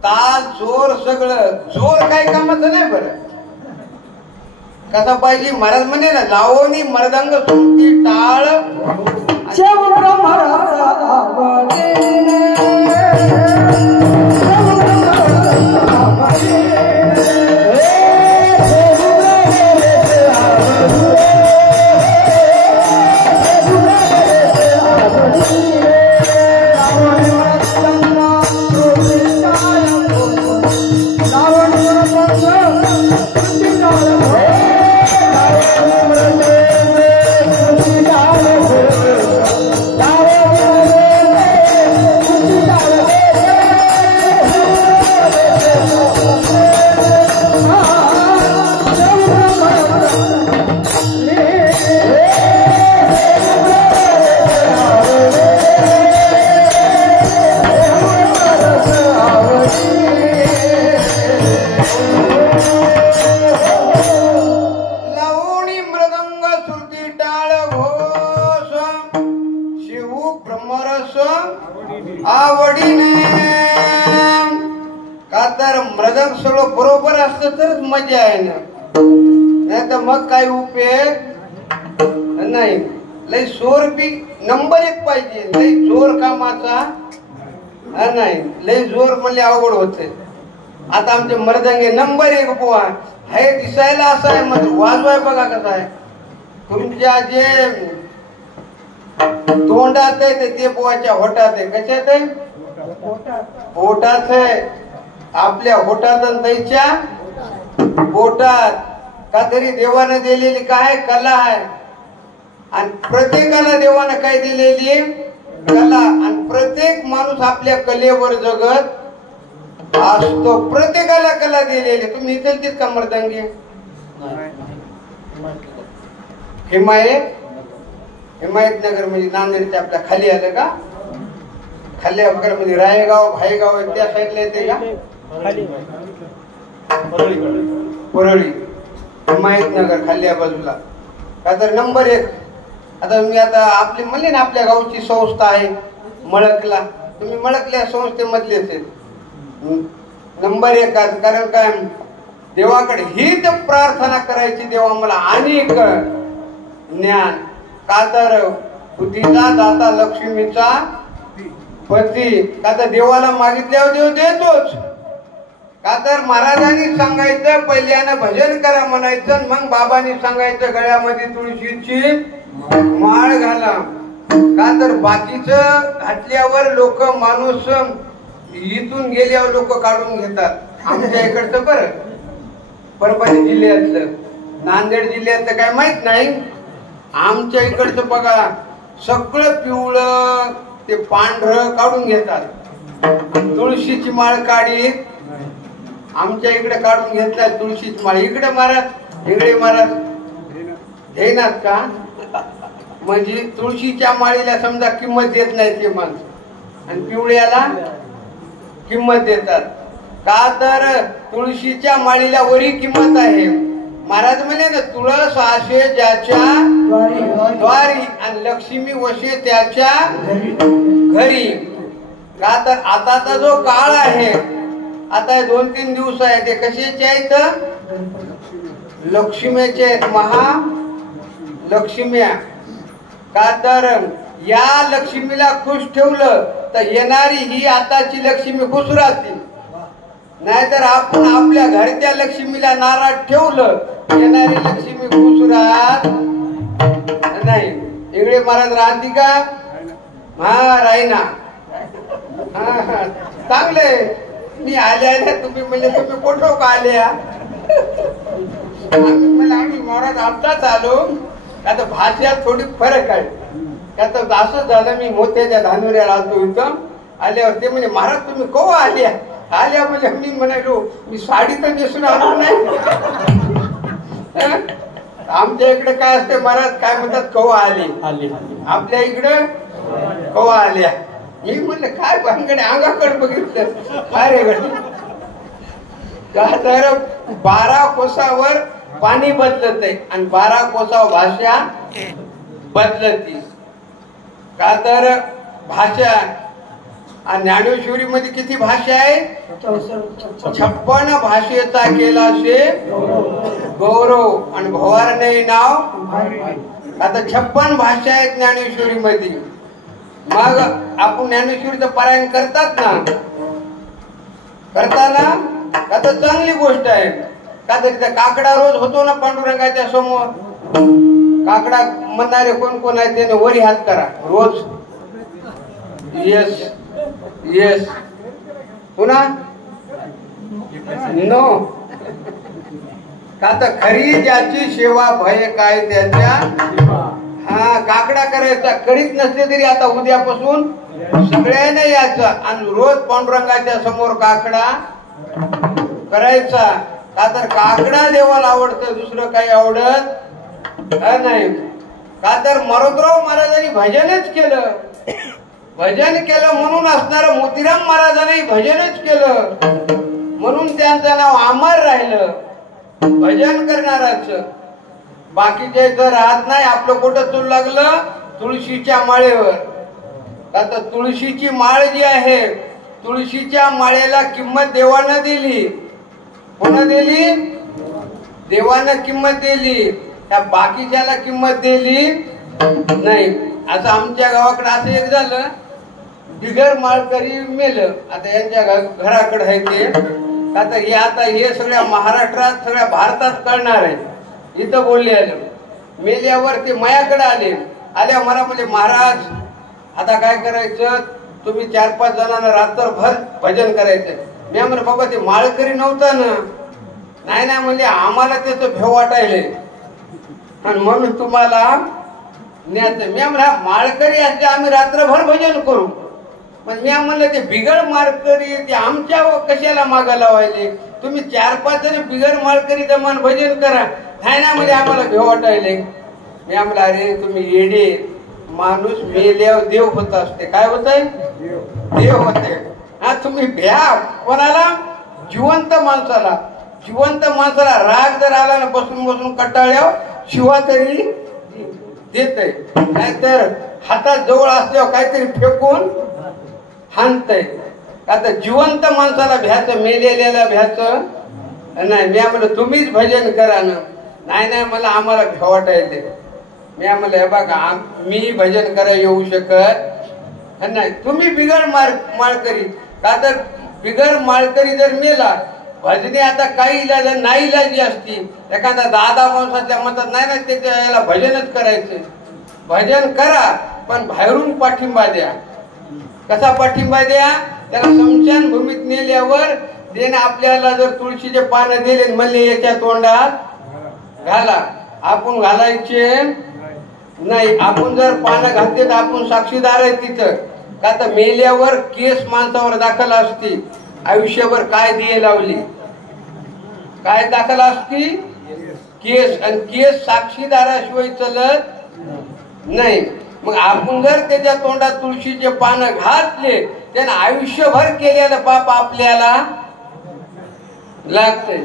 ताल जोर सगळं जोर काही कामाचं नाही. बरं कसा पाहिजे? महाराज म्हणे ना, लावणी मृदंग सुरती टाळ आवडीने. का तर मृदंग सगळं बरोबर असतं तरच मजा आहे ना, नाही तर मग काही उपयोग नाही. लय जोर बी नंबर 1 पाहिजे. लय जोर कामाचा नाही. लय जोर म्हणजे अवघड होते. आता आमचे मृदंगे नंबर 1 बुवा हे दिसायला असं आहे, मग वाजवाय बघा कसं आहे. तुमच्या जे तोंडात आहे ते बुवाच्या होटात आहे. कशात आहे? होटात आहे. आपल्या होटात आणि त्याच्या पोटात. का तरी देवानं दिलेली काय कला आहे, आणि प्रत्येकाला देवानं काय दिलेली कला, आणि प्रत्येक माणूस आपल्या कलेवर जगत असतो. प्रत्येकाला कला दिलेली. तुम्ही इथलचीच का मृदंगी? हिमायतनगर म्हणजे नांदेडच्या आपल्या खाली आलं का? खाली म्हणजे रायगाव भाईगाव त्या साईडला येते का? परळी हिमायतनगर खाली बाजूला. का तर नंबर 1. आता मी आता आपली म्हणले ना, आपल्या गावची संस्था आहे मळकला. तुम्ही मळकल्या संस्थेमधलेच आहेत. नंबर 1. कारण काय, देवाकडे हीच प्रार्थना करायची, देवा मला अनेक ज्ञान. का तर बुद्धीचा दाता लक्ष्मीचा पती. का तर देवाला मागितल्यावर देव देतोच. का तर महाराजांनी सांगायचं पहिल्यानं भजन करा म्हणायचं, मग बाबांनी सांगायचं गळ्यामध्ये तुळशीची माळ घाला. का तर बाकीचं घातल्यावर लोक माणूस इथून गेल्यावर लोक काढून घेतात. आमच्या इकडचं बरं परभणी जिल्ह्यातलं, नांदेड जिल्ह्यातलं काय माहित नाही. आमच्या इकडचं बघा सगळं पिवळं ते पांढरं काढून घेतात. तुळशीची माळ काढी आमच्या इकडे काढून घेतलाय तुळशीची माळ. इकडे महाराज इकडे महाराज घेणार का? म्हणजे तुळशीच्या माळीला समजा किंमत देत नाही ते माणसं, आणि पिवळ्याला किंमत देतात. का तर तुळशीच्या माळीला वरी किंमत आहे. महाराज म्हणे ना, तुळस आशे ज्याच्या द्वारी आणि लक्ष्मी वशे त्याच्या घरी. का तर आताचा जो काळ आहे, आता 2-3 दिवस आहे, ते कशाचे आहेत? लक्ष्मीचे आहेत. महालक्ष्म्या. का तर या लक्ष्मीला खुश ठेवलं तर येणारी ही आताची लक्ष्मी खुश राहते. नाहीतर आपण आपल्या घरच्या लक्ष्मीला नाराज ठेवलं, येणारी लक्ष्मी खुश राहत नाही. इकडे महाराज राहते का? हा राहीना. चांगले. मी आल्या तुम्ही म्हणजे तुम्ही कोठो का आल्या? आम्ही महाराज आमचाच आलो. आता भाषा थोडी फरक आहे. त्यात असं झालं, मी मोत्याच्या धानुऱ्याला आलतो इथं. आल्यावर ते म्हणजे महाराज तुम्ही केव्हा आल्या म्हणजे मी म्हणालो मी साडी तर नेसून आलो नाही. आमच्या इकडे काय असते महाराज, काय म्हणतात केव्हा आली, आपल्या इकडं केव्हा आल्या. मी म्हणलं काय भानगडे, अंगाकडे बघितलं काय रे गड. का तर 12 कोसावर पाणी बदलत आहे आणि 12 कोसावर भाषा बदलती. का तर भाषा आणि ज्ञानेश्वरी मध्ये किती भाषा आहे, 56 भाषेचा केला शे गौरव आणि भवारणे नाव. आता 56 भाषा आहेत ज्ञानेश्वरी मध्ये. मग आपण ज्ञानेश्वरीचं पारायण करतात करताना का तर चांगली गोष्ट आहे. का तर तिथे काकडा रोज होतो ना पांडुरंगाच्या समोर. काकडा म्हणणारे कोण कोण आहे त्याने वरी हात करा रोज. Yes yes. पुन्हा नो. का तर खरी ज्याची सेवा भय काय त्याच्या. हा काकडा करायचा, करीत नसले तरी आता उद्यापासून सगळ्यांना यायचं आणि रोज पांडुरंगाच्या समोर काकडा करायचा. का तर काकडा देवाला आवडतं, दुसरं काही आवडत नाही. का तर मरोदराव महाराजांनी भजनच केलं. भजन केलं म्हणून असणार मोतीराम महाराजांनी भजनच केलं म्हणून त्यांचं नाव अमर राहिलं. भजन करणाराच. बाकीचे तर राहत नाही. आपलं कुठं चूल लागलं, तुळशीच्या माळेवर. आता तुळशीची माळ जी आहे, तुळशीच्या माळेला किंमत देवानं दिली. कोण दिली, देवानं किंमत दिली. त्या बाकीच्याला किंमत दिली नाही. असं आमच्या गावाकडे असं एक झालं, बिगर माळकरी मेलं. आता यांच्या घराकडे आहे ते. आता हे सगळ्या महाराष्ट्रात, सगळ्या भारतात कळणार आहे. इथं बोलले आलं. मेल्यावर ते मायाकडे आल्या मला म्हणजे महाराज आता काय करायचं, तुम्ही 4-5 जणांना रात्रभर भजन करायचं. मी म्हणलं बाबा ते माळकरी नव्हतं ना. नाही म्हणले आम्हाला त्याचं भेव वाटायले आणि म्हणून तुम्हाला न्यायचं. मी म्हणलं माळकरी असते आम्ही रात्रभर भजन करू. पण मी म्हणलं ते बिगर माळकरी ते आमच्या कशाला मागा लावायले. तुम्ही 4-5 जण बिगर माळकरी जमान भजन करा. नाही म्हणजे आम्हाला भेव वाटायले. मी म्हणलं अरे तुम्ही येडे. माणूस मेल्यावर देव होत असते. काय होत आहे, देव होते. हा तुम्ही भ्या कोणाला, जिवंत माणसाला. जिवंत माणसाला राग जर आला ना बसून बसून कटाळ्यावर शिवा तरी देत आहे. नाहीतर हातात जवळ असल्यावर काहीतरी फेकून हाणतय. आता जिवंत माणसाला भ्याचं, मेलेल्याला भ्याचं नाही. मी म्हणलं तुम्हीच भजन करा ना. नाही मला आम्हाला भेव वाटायचे. मी म्हणलं हे बघा मी भजन करायला येऊ शकत नाही. तुम्ही बिगर माळकरी. का तर बिगर माळकरी जर मेला भजनी आता काही इलाज नाही इलाजी असती. एखादा दादा माणसाच्या मतात नाही त्याच्या याला भजनच करायचं. भजन करा पण बाहेरून पाठिंबा द्या. कसा पाठिंबा द्या, त्याला स्मशान भूमीत नेल्यावर त्याने आपल्याला जर तुळशीचे पानं दिले म्हणले याच्या तोंडात घाला, आपण घालायचे नाही. आपण जर पानं घालते तर आपण साक्षीदार आहे तिथं. का तर मेल्यावर केस माणसावर दाखल असते. आयुष्यभर काय दिये लावली, काय दाखल असती, केस. आणि केस साक्षीदाराशिवाय चलत नाही. मग आपण जर त्याच्या तोंडात तुळशीचे पानं घातले त्याने आयुष्यभर केलेलं पाप आपल्याला लागतंय.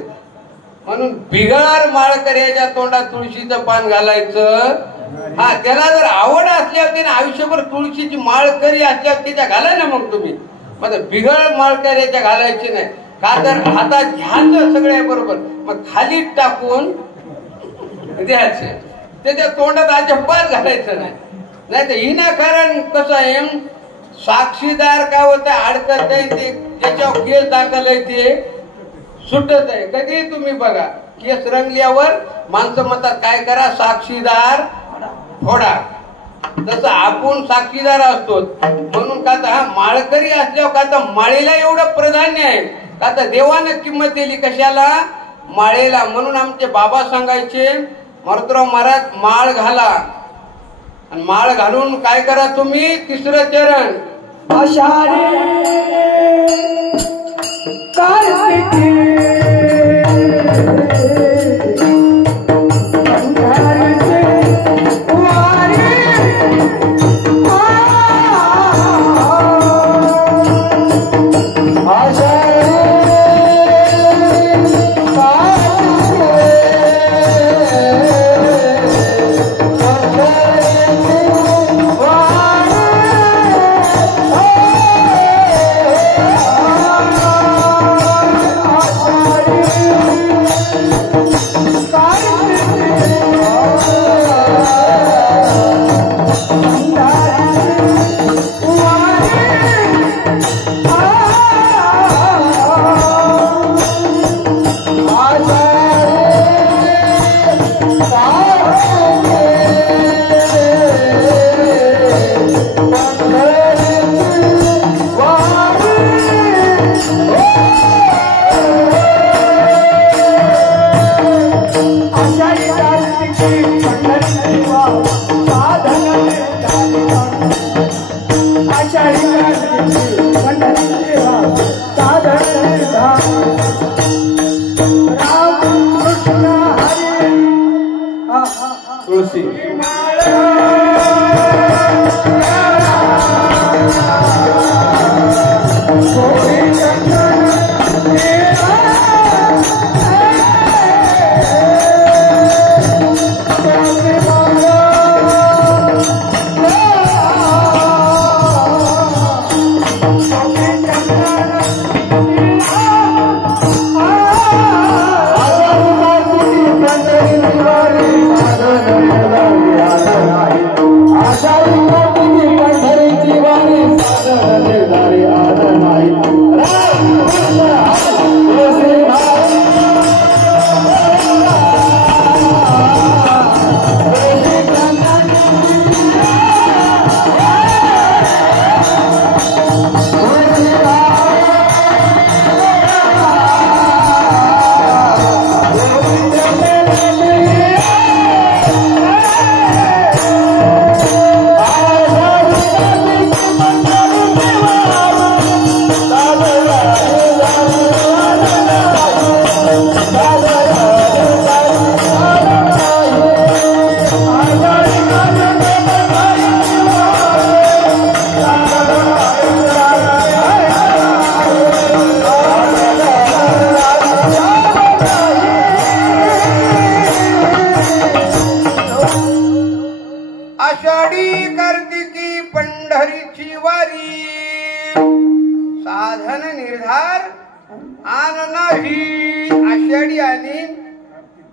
म्हणून बिगर माळकऱ्याच्या तोंडात तुळशीचं पान घालायचं. हा त्याला जर आवड असल्यावर त्याने आयुष्यभर तुळशीची माळकरी असल्यावर त्याच्या घाला ना. मग तुम्ही मग बिगर माळकऱ्याच्या घालायची नाही. का तर हातात घ्यायचं सगळ्या बरोबर मग खाली टाकून द्यायचं. त्याच्या तोंडात अजिबात घालायचं नाही. नाही तर विनाकारण कसं आहे, साक्षीदार काय होत अडकत आहे ते त्याच्यावर केस दाखल आहे ते सुटत आहे. कधी तुम्ही बघा केस रंगल्यावर माणसं म्हणतात काय करा, साक्षीदार फोडा. तसं आपण साक्षीदार असतो. म्हणून का हा माळकरी असल्यावर का तर माळेला एवढं प्राधान्य आहे. का तर देवानं किंमत दिली कशाला, माळेला. म्हणून आमचे बाबा सांगायचे मरुतराव महाराज माळ घाला. आणि माळ घालून काय करा तुम्ही तिसरं चरण आषाढी कार्तिकी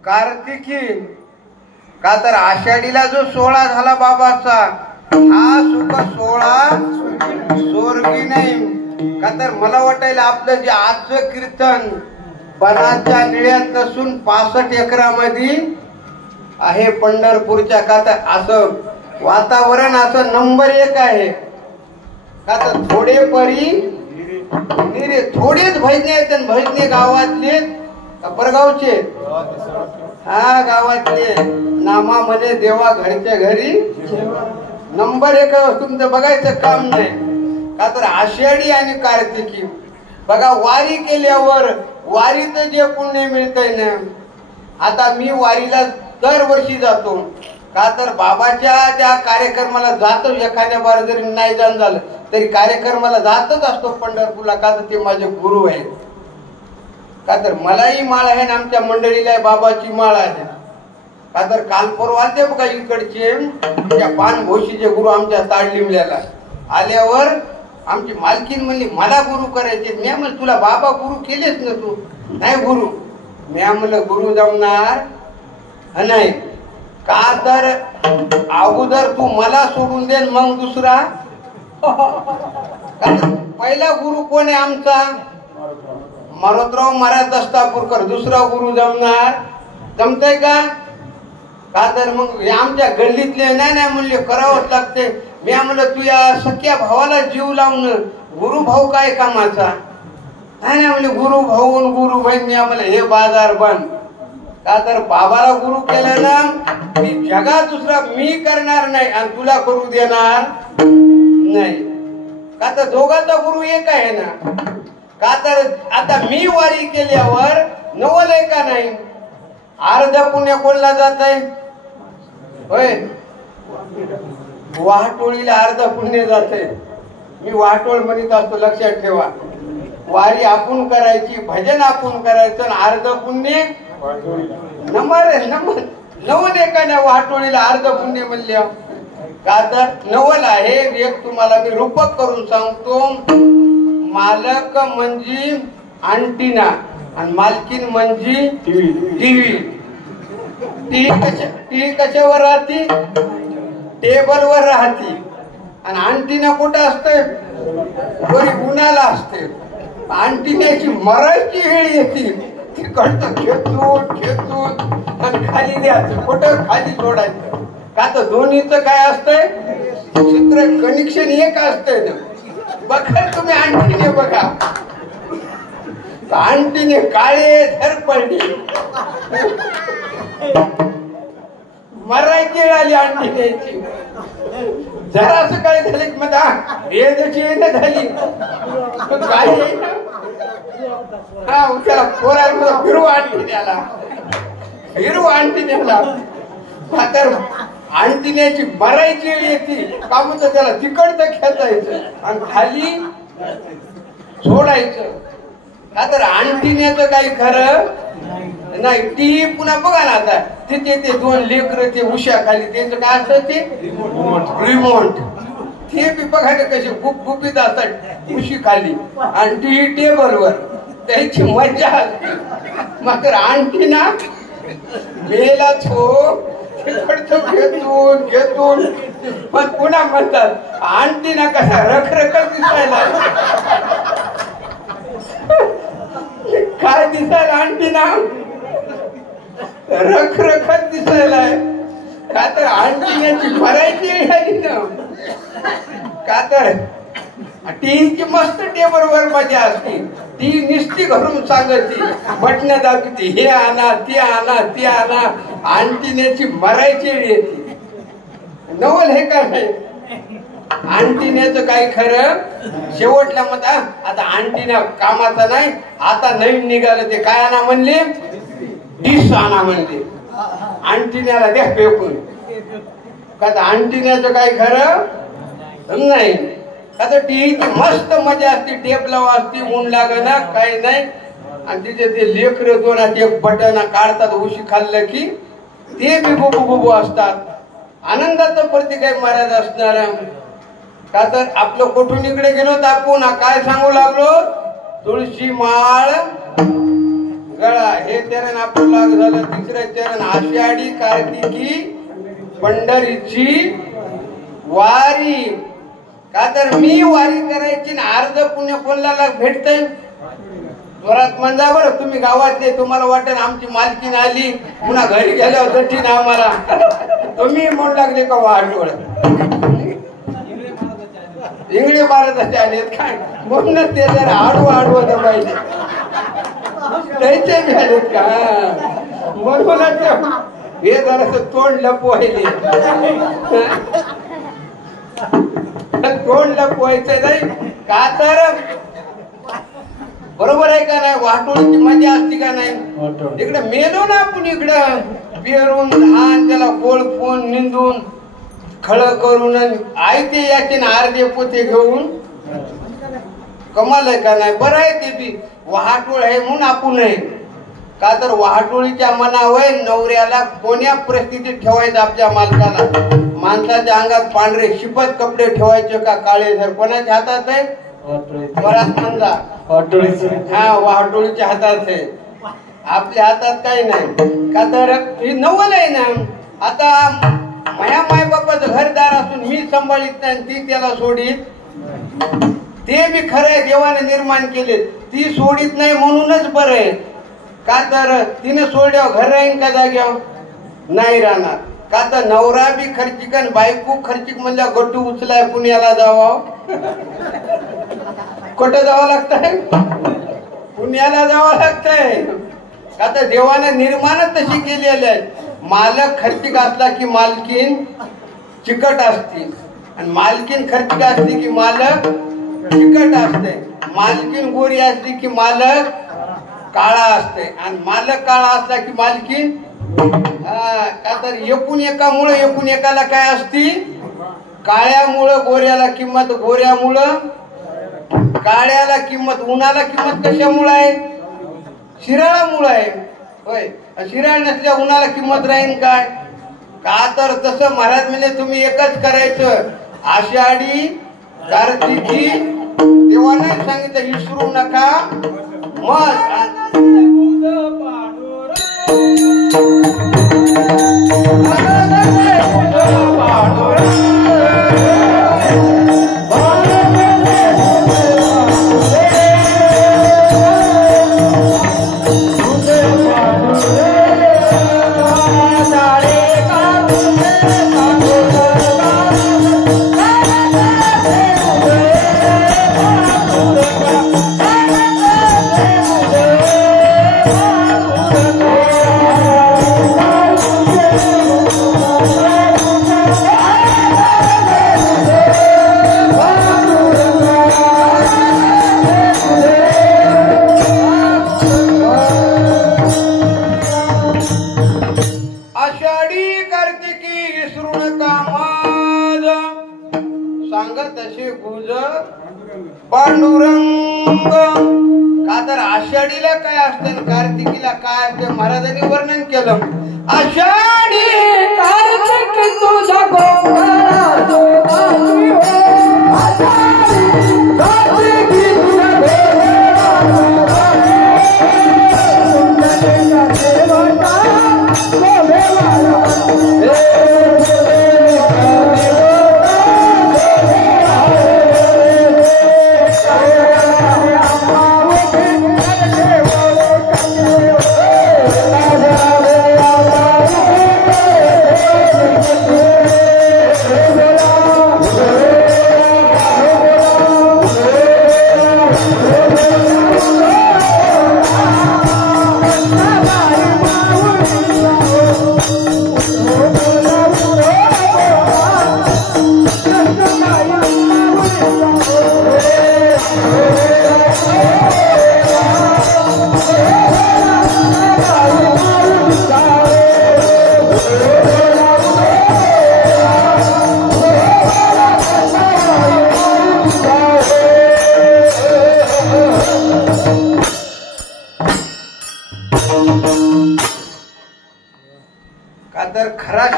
कार्तिकी का तर आषाढीला जो सोहळा झाला बाबाचा हा सुख सोहळा स्वर्गी नाही का तर मला वाटायला आपलं जे आजचं कीर्तन बनाच्या निळ्यात नसून 65 एकरामध्ये आहे पंढरपूरच्या का तर असं वातावरण असं नंबर 1 आहे का तर थोडे परी निरे थोडेच भजने आहेत भजने गावातले परगावचे हा गावातले नामा म्हणे देवा घरच्या घरी नंबर 1 तुमचं बघायचं काम नाही का तर आषाढी आणि कार्तिकी बघा वारी केल्यावर वारीचं जे पुण्य मिळतंय ना आता मी वारीला दरवर्षी जातो का तर बाबाच्या त्या कार्यक्रमाला जातो एखाद्या बार जरी नाही जाण झालं तरी कार्यक्रमाला जातच असतो पंढरपूरला का तर ते माझे गुरु आहेत का तर मलाही माळ आहे ना आमच्या मंडळीला बाबाची माळ आहे का तर काल परवा आलते बघा इकडचे त्या पानभोशीचे गुरु आमच्या ताडलिमल्याला आल्यावर आमची मालकीन म्हणली मला गुरु करायचे मी म्हणलं तुला बाबा गुरु केलेच ना तू नाही गुरु मी म्हणलं गुरु जमणार नाही का तर अगोदर तू मला सोडून दे मग दुसरा पहिला गुरु कोण आहे आमचा मारोतराव महाराज दस्तापूरकर दुसरा गुरु जमणार जमतय का तर मग आमच्या गल्लीतले नाही म्हणले करावंच लागते मी म्हणलं तू या सख्या भावाला जीव लावून गुरु भाऊ काय कामाचा नाही म्हणले गुरु भाऊ गुरु बहीण मी म्हणलं हे बाजार बंद का तर बाबाला गुरु केलं ना मी जगात दुसरा मी करणार नाही आणि तुला करू देणार नाही. का तर दोघांचा गुरु एक आहे ना. का तर आता मी वारी केल्यावर नवल आहे का नाही. अर्ध पुण्य कोणला जात आहे होय. वाहटोळीला अर्ध पुण्य जाते. मी वाहटोळ म्हणत असतो, लक्षात ठेवा. वारी आपण करायची, भजन आपण करायचं, अर्ध पुण्य नवल एका नाही. वाहटोळीला अर्ध पुण्य म्हणल्या. का तर नवल आहे. एक तुम्हाला मी रूपक करून सांगतो. मालक म्हणजे अंटिना आणि मालकीन म्हणजे टीव्ही. टीव्ही कशावर राहते, टेबलवर राहते. आणि अंटिना कुठं असते, वरी उन्हाला असते. अंटिन्याची मरायची वेळ येते, तिकडचं खेचून आणि खाली द्यायचं, कुठं खाली सोडायचं. का तर दोन्हीचं काय असतंय, चित्र कनेक्शन एक असतंय ना. बघा तुम्ही अंटिने बघा, अंटिने काळे धर पडली, मरायची वेळ आली अंटिन्याची. जरा असं काय झालं की मग रेजची वेळ झाली काय हा त्याला पोरांमध्ये फिरू अंटिन्याला. तर अंटिन्याची मरायची वेळ येते का म्हणतो त्याला तिकडचं खेचायचं आणि खाली सोडायचं. का तर अंटिन्याचं काही खरं नाही. ती पुन्हा बघा ना, आता तिथे ते दोन लेकर ते उशा खाली त्यांचं काय असतं ते रिमोट. ते बी बघा ना कसे गुपगुपीत असतात उशी खाली आणि ती टेबलवर. त्याची मजा असते. मात्र अंटिना मेलाच हो, तिकडचं घेतून पण पुन्हा म्हणतात अंटिना कसा रखरखत दिसायला. काय दिसायला अंटिना रखरखत दिसायलाय. का तर अंटिन्याची भरायची झाली ना. का तर टीची मस्त टेबलवर मजा असते. ती निस्ती घरून सांगायची, बटण्या दाखवते, हे आणा ते आणा ते आणा. अंटिन्याची मरायची वेळ येते. नवल हे का नाही. अंटिन्याचं काही खरं. शेवटला मत आता अंटिना कामाचा नाही. आता नवीन निघालं ते काय आणा म्हणले, डिश आणा म्हणले. अंटिन्याला द्या फेकून. का तर अंटिन्याचं काही खरं नाही. का तर टीव्हीची मस्त मजा असते, टेबला असते, ऊन लागना काही नाही. आणि तिथे ते लेकर दोन एक बटन काढतात उशी खाल्लं की ते बी बुबू बुबू असतात. आनंदाचं प्रतीक आहे महाराज असणार. का तर आपलं कुठून इकडे गेलो तर आपण काय सांगू लागलो, तुळशी माळ गळा हे चरण आपलं लाग झालं. तिसरं चरण आषाढी कार्तिकी पंढरीची वारी. का तर मी वारी करायची ना अर्ध पुण्य कोणाला भेटतंय. जोरात म्हणजा बरं तुम्ही गावातले, तुम्हाला वाटेल आमची मालकीन आली पुन्हा घरी गेल्यावर दठीन आम्हाला. तुम्ही म्हणू लागले का वाटवळ इंगळे महाराजाचे आलेत काय म्हणूनच ते जरा आडवं पाहिजे त्याचे झालेत का. म्हणूनच हे जरास तोंड लपवायले, तोंड लपवायचं नाही. का तर बरोबर आहे का नाही. वाटोळीची मजा असते का नाही. इकडे मेलो ना आपण, इकडं पेरून धान त्याला गोळ फोन निंदून खळ करून आयते याचे अर्धे पोते घेऊन कमाल आहे का नाही. बरं आहे ते बी वाहटोळ आहे म्हणून आपण आहे. का तर वाहटोळीच्या मनावर नवऱ्याला कोण्या परिस्थितीत ठेवायचं आपल्या मालकाला. माणसाच्या अंगात पांढरे शिपत कपडे ठेवायचे का काळे जर कोणाच्या हातात आहे, बराच म्हणला हा वाहटोळीच्या हातात आहे. आपल्या हातात काही नाही. का तर ही नवल आहे ना. आता माया माय बापाचं घरदार असून मी सांभाळीत नाही, ती त्याला सोडीत. ते बी खरंय, देवाने निर्माण केले, ती सोडीत नाही म्हणूनच बरं आहे. का तर तिने सोडल्यावर घर राहीन का जाग्यावर नाही राहणार. का तर नवरा बी खर्चिक आणि बायको खर्चिक म्हणल्या गट्टू उचलाय पुण्याला जावं. कुठं जावं लागतंय, पुण्याला जावं लागतंय. का तर देवाने निर्माणच तशी केलेली आहे. मालक खर्चिक असला की मालकीन चिकट असते आणि मालकीन खर्चिक असली की मालक चिकट असते. मालकीन गोरी असली की मालक काळा असते आणि मालक काळा असला की मालकीन का तर एकूण एकाला काय असती. काळ्यामुळं गोऱ्याला किंमत, गोऱ्यामुळं काळ्याला किंमत, उन्हाला किंमत कशामुळे आहे? शिराळामुळे आहे. होय, शिराळ नसल्या उन्हाला किंमत राहील काय? का तर तसं महाराज म्हणजे तुम्ही एकच करायचं, आषाढी कार्तिकी देवाने सांगितलं विसरू नका. मग पांडुरंग. का तर आषाढीला काय असतं, कार्तिकीला काय असतं महाराजांनी वर्णन केलं. आषाढी कार्तिकी तुझा गोंधळ जो बाजू हो. आषाढी कार्तिकी तुझा गोंधळ जो बाजू हो. सुंदरेचा देवता गोवेवाला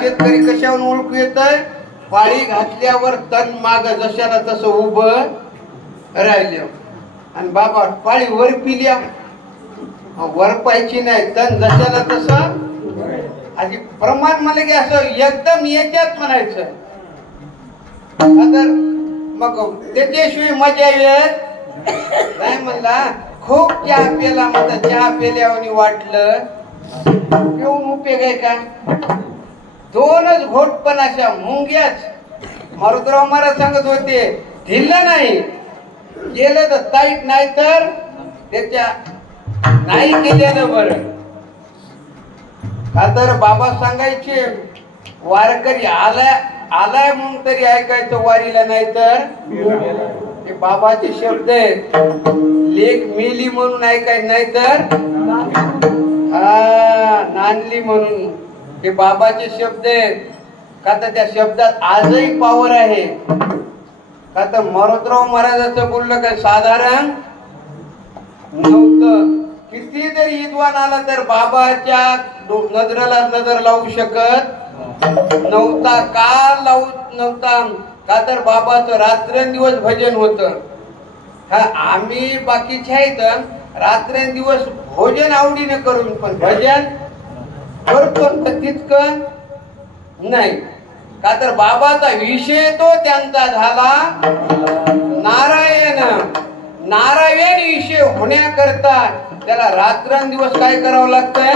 शेतकरी कशावरून ओळखू येत आहे? पाळी घातल्यावर तन माग जशाला तसं उभं राहिलं. आणि बाबा पाळी वर पिल्या, वर पायची नाही, तन जशाला तसं आधी प्रमाण म्हणलं की असं एकदम याच्यात म्हणायचं. मग त्याच्याशिवाय मजा येत नाही. म्हणला खूप चहा प्याला, म्हणता चहा प्याल्यावर वाटलं पिऊन उपयोग आहे का? दोनच घोट पण अशा मुंग्याच. मारुतराव महाराज सांगत होते, ढिल्लं नाही गेलं तर ताईट, नाही तर त्याच्या नाही केलेलं बरं. का तर बाबा सांगायचे वारकरी आलाय म्हणून तरी ऐकायचं वारीला, नाही तर ते बाबाचे शब्द आहेत. लेक मेली म्हणून ऐकाय, नाही तर नांदली म्हणून. हे बाबाचे शब्द आहेत. का तर त्या शब्दात आजही पावर आहे. का तर मारुतराव महाराजांचं बोललं काय साधारण नव्हतं. किती जरी विद्वान आला तर बाबाच्या नजरेला नजर लावू शकत नव्हता. का लावू नव्हता? का तर बाबाचं रात्रंदिवस भजन होतं. आम्ही बाकीचे आहेत रात्रंदिवस भोजन आवडीने करून, पण भजन करतो तितकं नाही. का तर बाबाचा विषय तो त्यांचा झाला नारायण. नारायण विषय होण्याकरता त्याला रात्रंदिवस काय करावं लागतंय?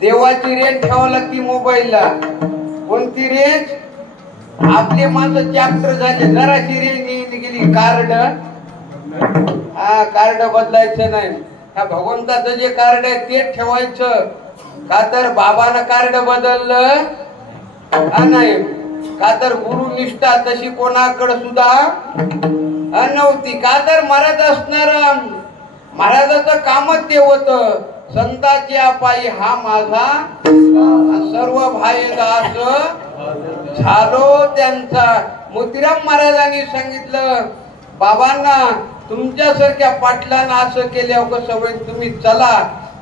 देवाची रेंज ठेवावं लागते मोबाईलला. कोणती रेंज? आपले माणसं चॅप्टर झाले, जराशी रेंज गेली कार्ड, कार्ड बदलायचं नाही. ह्या भगवंताचं जे कार्ड आहे ते ठेवायचं. का तर बाबानं कार्ड बदललं नाही, का तर गुरुनिष्ठा तशी कोणाकडे सुद्धा नव्हती. का तर महाराज असणार महाराजाचं कामच ते होतं, संताच्या पायी हा माझा सर्व भाई दास झालो त्यांचा. मोतीराम महाराजांनी सांगितलं बाबांना, तुमच्यासारख्या पाटलांना असं केल्यावर कसं होईल, तुम्ही चला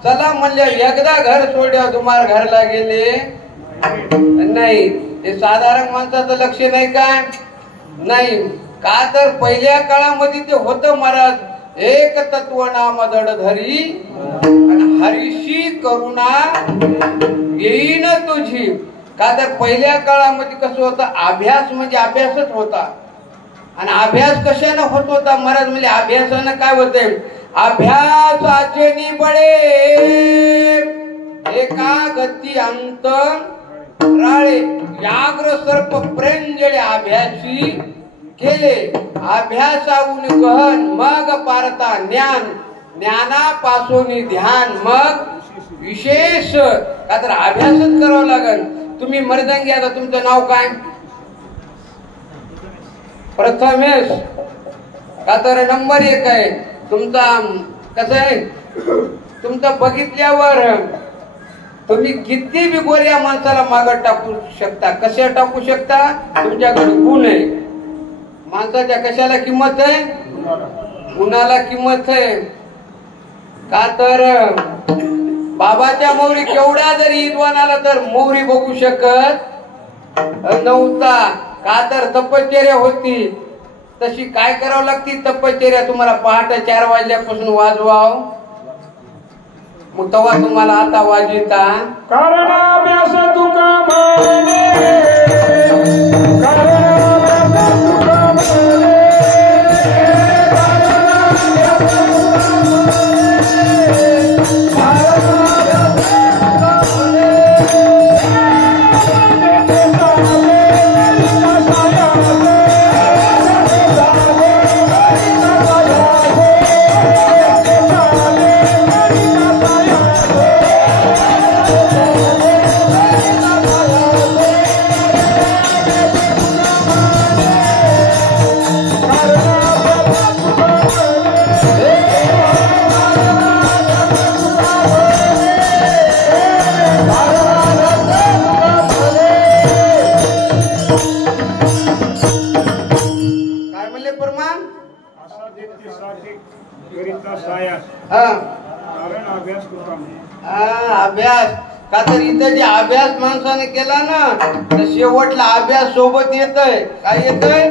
चला म्हणले. एकदा घर सोडल्या तुम्हाला घरला गेले नाही. हे साधारण माणसाचं लक्ष नाही काय नाही. का तर पहिल्या काळामध्ये ते होतं महाराज, एक तत्व नाम धरी हरीशी करुणा येईन तुझी. का तर पहिल्या काळामध्ये कसं होतं, अभ्यास म्हणजे अभ्यासच होता. आणि अभ्यास कशानं होत होता महाराज म्हणजे, अभ्यासानं काय होते, अभ्यासाचे निबळे एका गती अंत राळे. व्याघ्र सर्प प्रेंजळे अभ्यासी केले. अभ्यासाहून गहन मग पारता ज्ञान, ज्ञानापासून ध्यान मग विशेष. का तर अभ्यासच करावा लागेल. तुम्ही मर्दंगी, आता तुमचं नाव काय, प्रथमेश. का तर नंबर 1 आहे तुमचा. कसं आहे तुमचं बघितल्यावर तुम्ही किती बी गोऱ्या माणसाला मागं टाकू शकता. कशा टाकू शकता, तुमच्याकडे गुण आहे. माणसाच्या कशाला किंमत आहे, गुणाला किंमत आहे. का तर बाबाच्या मोहरी केवढा जरी विद्वान आला तर मोहरी बघू शकत नव्हता. का तर तपश्चर्या होती तशी. काय करावं लागती तपश्चर्या, तुम्हाला पहाटे 4 वाजल्यापासून वाजवाव, मग तेव्हा तुम्हाला आता वाजविता. कारण अभ्यास तुका म्हणे, कारण अभ्यास तुका म्हणे, अभ्यास. का तर इथं जे अभ्यास माणसाने केला ना, तर शेवटला अभ्यास सोबत येतय. काय येतय,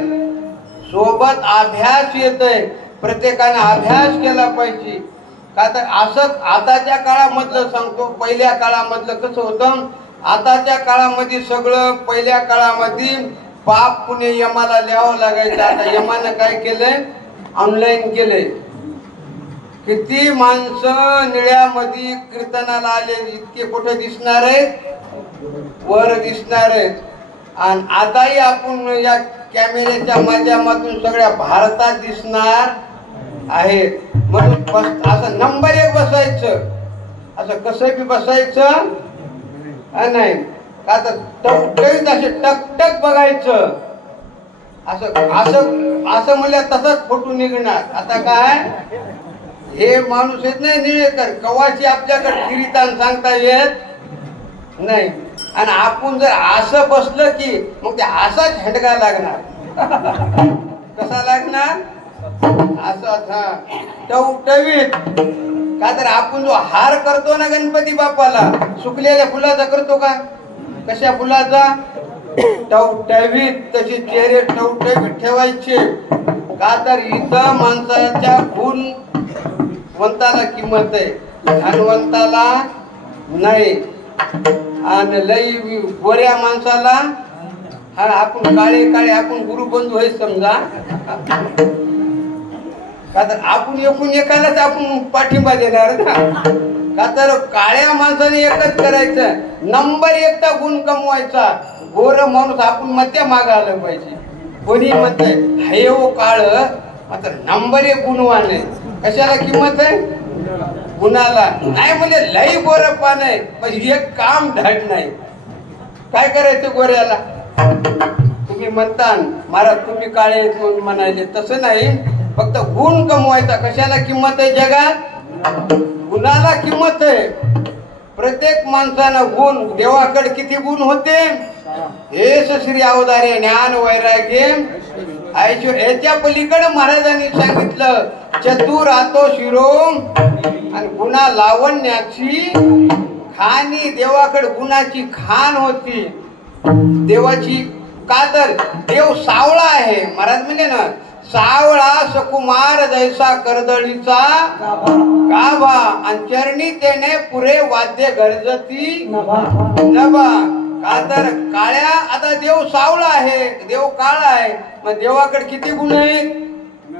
सोबत अभ्यास येतय. प्रत्येकाने अभ्यास केला पाहिजे. का तर असं आताच्या काळामधलं सांगतो, पहिल्या काळामधलं कसं होतं. आताच्या काळामध्ये सगळं, पहिल्या काळामध्ये पाप पुणे यमाला लिहावं लागायचं. आता यमानं काय केलंय, ऑनलाईन केलंय. किती माणसं निळ्यामध्ये कीर्तनाला आले, इतके कुठे दिसणार आहेत, वर दिसणार आहेत. आणि आताही आपण या कॅमेऱ्याच्या माध्यमातून सगळ्या भारतात दिसणार आहेत. म्हणून असं नंबर 1 बसायचं, असं कसं बी बसायचं नाही. का तर टवटवीत असे टकटक बघायचं. असं असं असं म्हणलं तसंच फोटो निघणार. आता काय, हे माणूस येत नाही निळेकर, कवाची आपल्याकडे फिरितान सांगता येत नाही. आणि आपण जर असं बसलं की मग ते असाच हंडका लागणार. कसा लागणार, असाच. हा टवटवीत. का तर आपण जो हार करतो ना गणपती बाप्पाला, सुकलेल्या फुलाचा करतो का, कशा फुलाचा, टवटवीत. तसे चेहरे टवटवीत ठेवायचे. का तर इथं माणसाच्या गुणवंताला किंमत आहे, धनवंताला नाही. आणि लई गोऱ्या माणसाला, हा आपण काळे काळे, आपण गुरुबंधू आहे समजा. का तर आपण एकूण एकालाच आपण पाठिंबा देणार ना. का तर काळ्या माणसाने एकच करायचं, नंबर 1 चा गुण कमवायचा. गोर माणूस आपण मध्य मागे आलं पाहिजे. कोणी म्हणतंय हे हो काळ, मात्र नंबर 1 गुणवान आहे. कशाला किंमत आहे, गुणाला नाही म्हणजे लई गोर पान आहे पण एक काम धाट नाही. काय करायचं गोऱ्याला? तुम्ही म्हणता महाराज तुम्ही काळे आहेत म्हणून म्हणाले, तसं नाही. फक्त गुण कमवायचा. कशाला किंमत आहे जगात? गुणाला किंमत आहे. प्रत्येक माणसानं गुण, देवाकडे किती गुण होते? हेच श्री अवतारे ज्ञान वैराग्य ऐश्वर्य. याच्या पलीकडे महाराजांनी सांगितलं चतुर आतो शिरो आणि गुणा लावण्याची खाणी. देवाकडे गुणाची खाण होती देवाची. का तर देव सावळा आहे. महाराज म्हणजे ना सावळा सकुमार जैसा कर्दळीचा गाभा आणि चरणी तेने पुरे वाद्य गरजती नभा. का तर काळ्या, आता देव सावळा आहे, देव काळा आहे, मग देवाकडे किती गुण आहेत?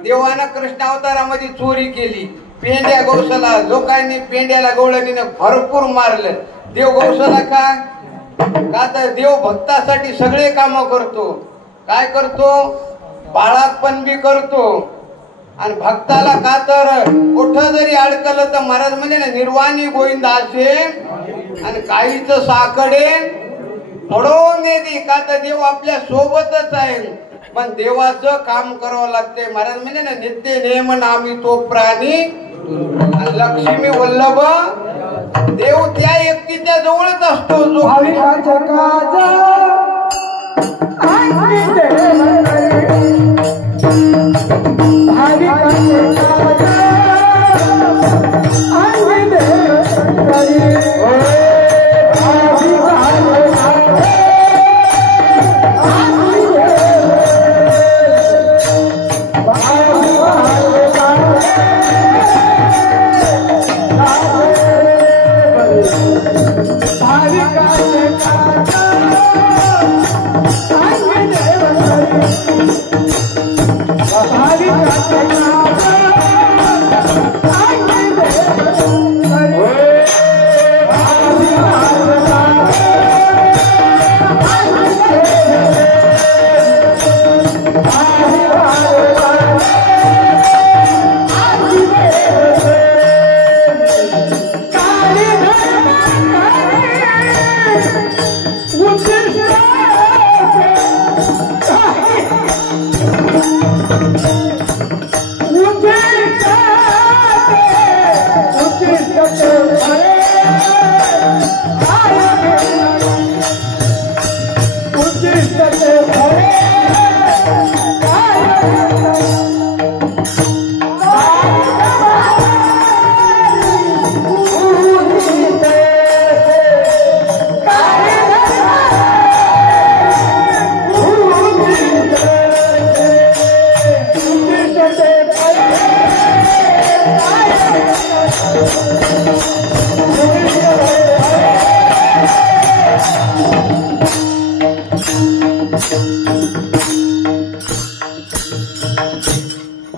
देवानं कृष्ण अवतारामध्ये चोरी केली, पेंड्या गौशाला, लोकांनी पेंड्याला गवळणीने भरपूर मारलं. देव गौशाला का तर देव भक्तासाठी सगळे काम करतो. काय करतो? बाळापण बी करतो. आणि भक्ताला का तर कुठं जरी अडकलं तर महाराज म्हणजे ना निर्वाणी गोविंद असे आणि काहीच साकडे पडवून दे. का तर देव आपल्या सोबतच आहे पण देवाचं काम करावं लागतंय. महाराज म्हणजे ना नित्य नेम नामी तो प्राणी लक्ष्मी वल्लभ. देव त्या व्यक्तीच्या जवळच असतो जो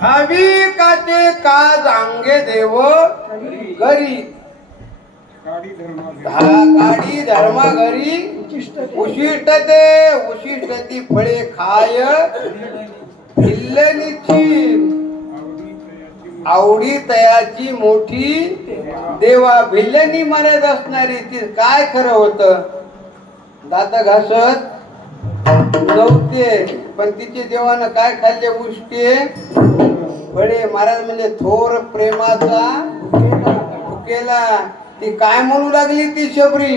भाविकाचे काज अंगे देव घरी काडी धर्मा घरी उशिष्ट ते उशिष्टती फळे खाय भिल्लनीची आवडी तयाची मोठी देवा. भिल्लनी मारत असणारी ती काय खरं होतं? दात घासत नव्हते पण तिचे देवानं काय खाल्ले गोष्टी फळे. महाराज म्हणजे थोर प्रेमाचा भुकेला. ती काय म्हणू लागली? ती शबरी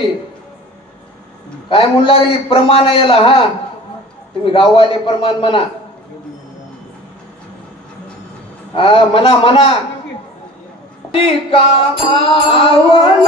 काय म्हणू लागली? प्रमाण याला. हा तुम्ही गाववाले प्रमाण म्हणा. हा म्हणा म्हणा. ती कामावण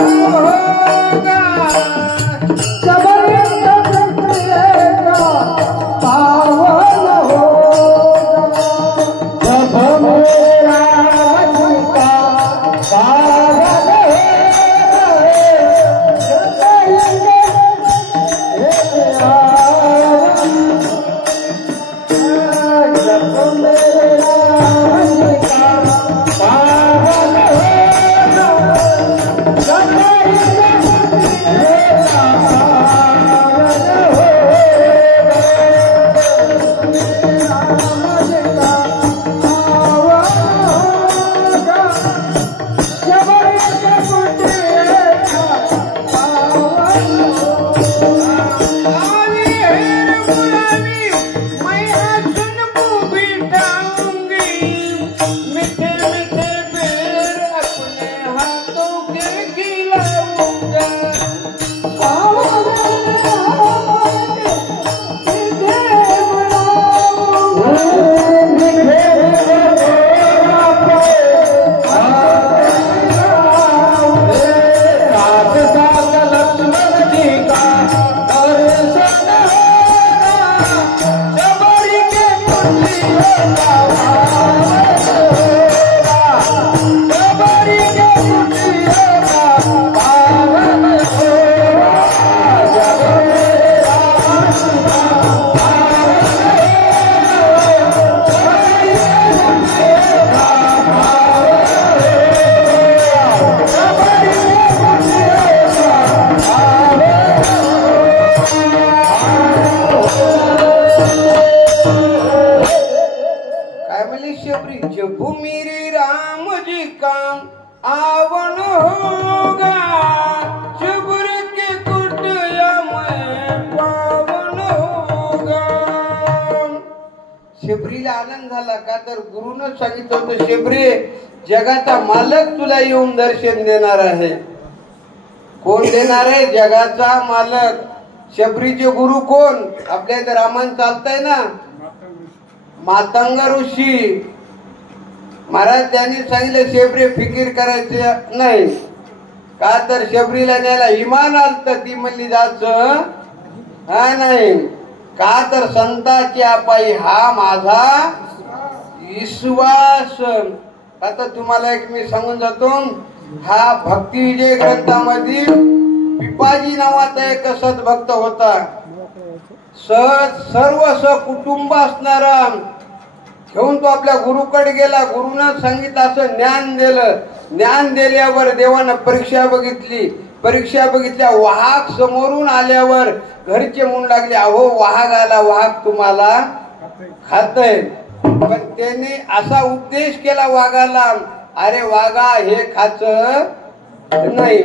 शेबरीला आनंद झाला का तर गुरुनं सांगितलं होतं शेबरी जगाचा मालक तुला येऊन दर्शन देणार आहे. कोण देणार आहे? जगाचा मालक. शबरीचे गुरु कोण? आपल्या इथे रामायण चालतंय ना, मातंग ऋषी महाराज. त्यांनी सांगितलं शेबरी फिकीर करायचे नाही का तर शबरीला न्यायला इमान आलत. ती म्हणली जायचं हा नाही का तर संताची अपाई हा माझा विश्वास. आता तुम्हाला एक मी सांगून जातो. हा भक्ती विजय ग्रंथामध्ये पिपाजी नावाचा एक सद्भक्त होता. सर्व कुटुंब असणारा घेऊन तो आपल्या गुरुकडे गेला. गुरुनं सांगितलं असं ज्ञान दिलं. ज्ञान दिल्यावर देवानं परीक्षा बघितली. परीक्षा बघितल्या वाहक समोरून आल्यावर घरचे म्हणू लागले अहो वाघ आला, वाघ तुम्हाला खातय. पण त्यांनी असा उपदेश केला वाघाला, अरे वाघा हे खाच नाही.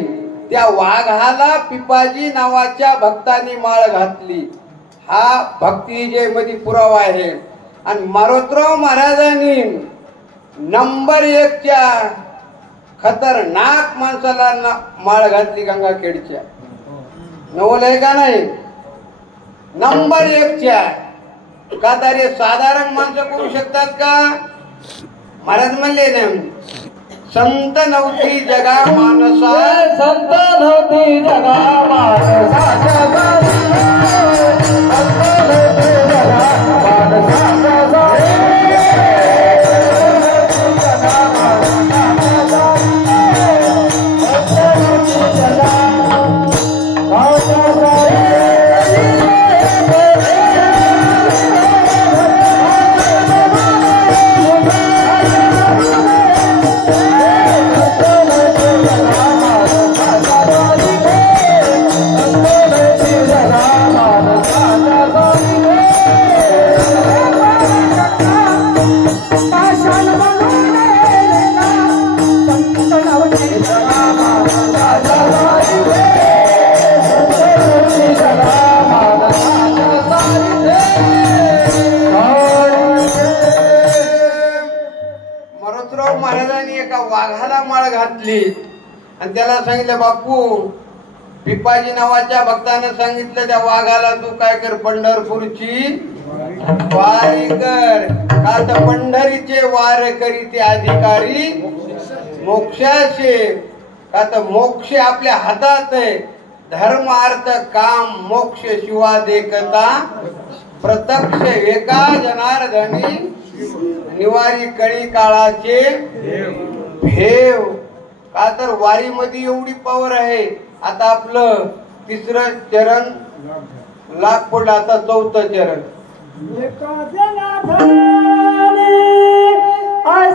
त्या वाघाला पिपाजी नावाच्या भक्तांनी माळ घातली. हा भक्ती विजय मध्ये पुरावा आहे. आणि मारोतराव महाराजांनी नंबर 1 च्या खतरनाक माणसाला माळ घातली गंगाखेडच्या. नवल आहे का नाही? नंबर 1 च्या. का तर साधारण माणसं करू शकतात का? महाराज म्हणले ना संत नव्हती जगा मानसा, संत नव्हती जगा मानसाच्या जागी, संत नव्हती जगा मानसाच्या जागी, जगा मानसाच्या जागी, संत नव्हती जगा मानसाच्या जागी. वाघाला माळ घातली आणि त्याला सांगितलं बापू पिपाजी नावाच्या भक्तानं सांगितलं त्या वाघाला तू काय कर पंढरपूरची वारी कर. का तर पंढरीचे वार करी ते अधिकारी मोक्षाचे. का तर मोक्ष आपल्या हातात आहे. धर्म अर्थ काम मोक्ष शिवा देखता प्रत्यक्ष एका जनार्दनी निवारी कळी काळाचे भेव. का तर वारी मध्ये एवढी पावर आहे. आता आपलं 3रं चरण लाग पडलं, आता 4थं चरण. I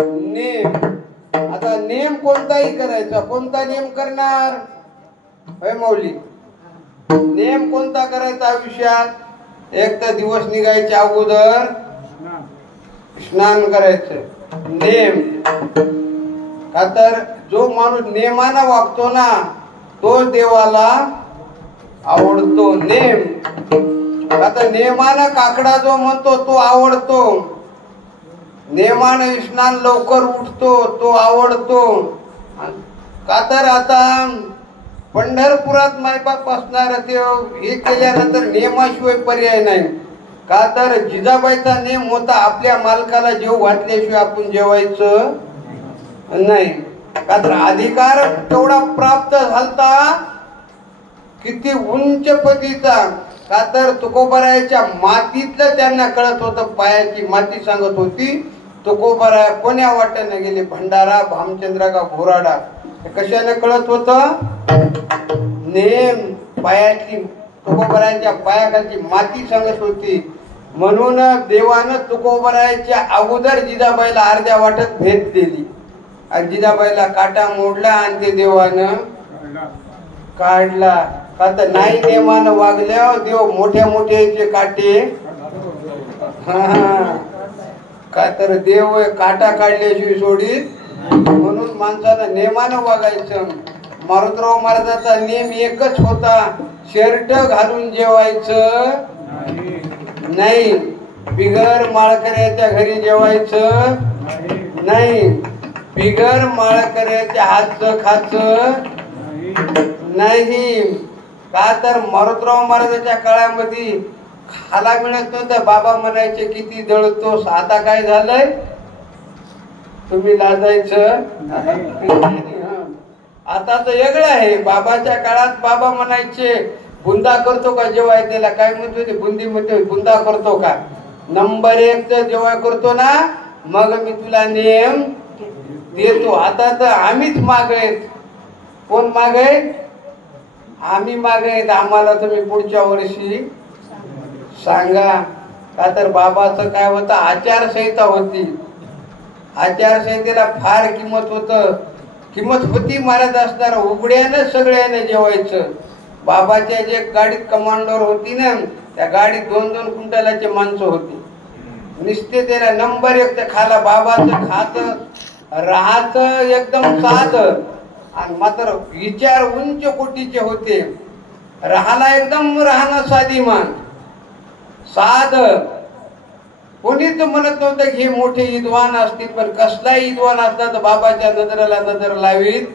name. आता नेम कोणताही करायचा. कोणता नेम करणार होय माऊली? नेम कोणता करायचा आयुष्यात? एक तर दिवस निघायच्या अगोदर स्नान करायचं. नेम. का तर जो माणूस नेमानं वागतो ना तो देवाला आवडतो. नेम आता नेमानं काकडा जो म्हणतो तो आवडतो, नेमानं स्नान लवकर उठतो तो आवडतो. का तर आता पंढरपुरात मायबाप असणार ते हे केल्यानंतर नेमाशिवाय पर्याय नाही. का तर जिजाबाईचा नेम होता आपल्या मालकाला जेव घातल्याशिवाय आपण जेवायचं नाही. का तर अधिकार तेवढा प्राप्त झालता किती उंच पदीचा. का तर तुकोबारायाच्या मातीतलं त्यांना कळत होतं, पायाची माती सांगत होती. तुकोबाराया कोण्या वाट्याने गेले, भंडारा, भामचंद्र का घोराडा. कशाने कळत होत, नेम पायाची, तुकोबारायाच्या पायाखालची माती सांगत होती. म्हणून देवानं तुकोबारायाच्या अगोदर जिजाबाईला अर्ध्या वाटत भेट दिली आणि जिजाबाईला काटा मोडला आणि ते देवानं काढला. का तर नाही नेमानं वागल्यावर देव मोठ्या मोठ्याचे काटे, का तर देव काटा काढल्याशिवाय सोडीत. म्हणून माणसानं नेमानं वागायचं. मारुतराव महाराजांचा नेम एकच होता, शर्ट घालून जेवायचं नाही, बिगर माळकऱ्याच्या घरी जेवायचं नाही, बिगर माळकऱ्याच्या हातचं खायचं नाही. का तर मारुतराव महाराजांच्या काळामध्ये खाला मिळत नव्हतं. बाबा म्हणायचे किती दळतोस. आता काय झालंय, तुम्ही लाजायचं. आता तर वेगळं आहे. बाबाच्या काळात बाबा म्हणायचे बुंदा करतो का जेवाय, त्याला काय म्हणतो ते बुंदी म्हणतो, बुंदा करतो का. नंबर 1 जेव्हा करतो ना मग मी तुला नेम देतो. आता तर आम्हीच मागेत. कोण मागेत, आम्ही मागेत. आम्हाला तुम्ही पुढच्या वर्षी सांगा. का तर बाबाचं काय होतं, आचारसंहिता होती. आचारसंहितेला फार किंमत होती. महाराज असणार उघड्यानं सगळ्याने जेवायचं. बाबाच्या जे गाडीत कमांडोर होती ना, त्या गाडीत 2-2 क्विंटलाचे माणसं होती. निस्ते त्याला नंबर 1 खाला. बाबाचं खात राहत एकदम साध आणि मात्र विचार उंच कोटीचे होते. राहाला एकदम राहणं साधीमान साध. कोणीच म्हणत नव्हतं की हे मोठे विद्वान असतील, पण कसलाही विद्वान असला तर बाबाच्या नजरेला नजर लावीत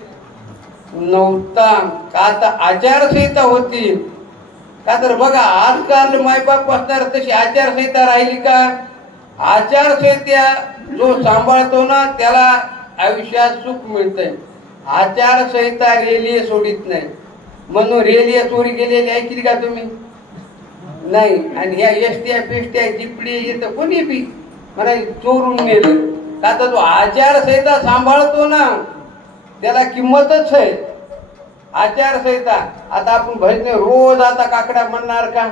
नव्हता. का तर आचारसंहिता होती. का तर बघा आजकाल मायबाप असणार तशी आचारसंहिता राहिली का. आचारसंहिता जो सांभाळतो ना त्याला आयुष्यात सुख मिळतंय. आचारसंहिता रेलिये सोडित नाही. म्हणून रेलिये चोरी गेलेली ऐकली का तुम्ही, नाही. आणि ह्या एसट्या पेस्ट्या जिपडी येतं कोणी बी म्हणा चोरून नेलं. का तर तो आचारसंहिता सांभाळतो ना त्याला किंमतच आहे. आचारसंहिता. आता आपण भजन रोज आता काकडा म्हणणार का,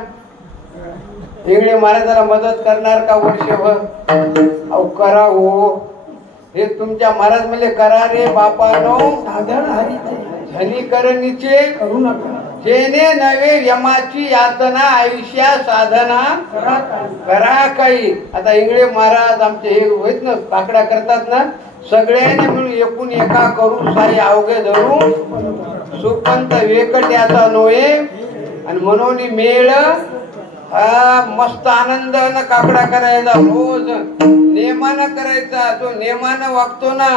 इंगळे महाराजाला मदत करणार का वर्षभर. अहो करा हो, हे तुमच्या महाराज म्हणजे करा रे बापानो, धनीकरणीचे करू नका. जेने नवे यमाची यातना आयुष्या साधना करा काही. आता इंगळे महाराज आमचे हे होत ना काकडा करतात ना, सगळ्यांनी मिळून एकूण एका करू साई अवघे धरू सुपंत वेकट्याचा नोये. आणि म्हणून मेळ मस्त आनंदानं काकडा करायचा. रोज नेमानं करायचा. जो नेमानं वागतो ना,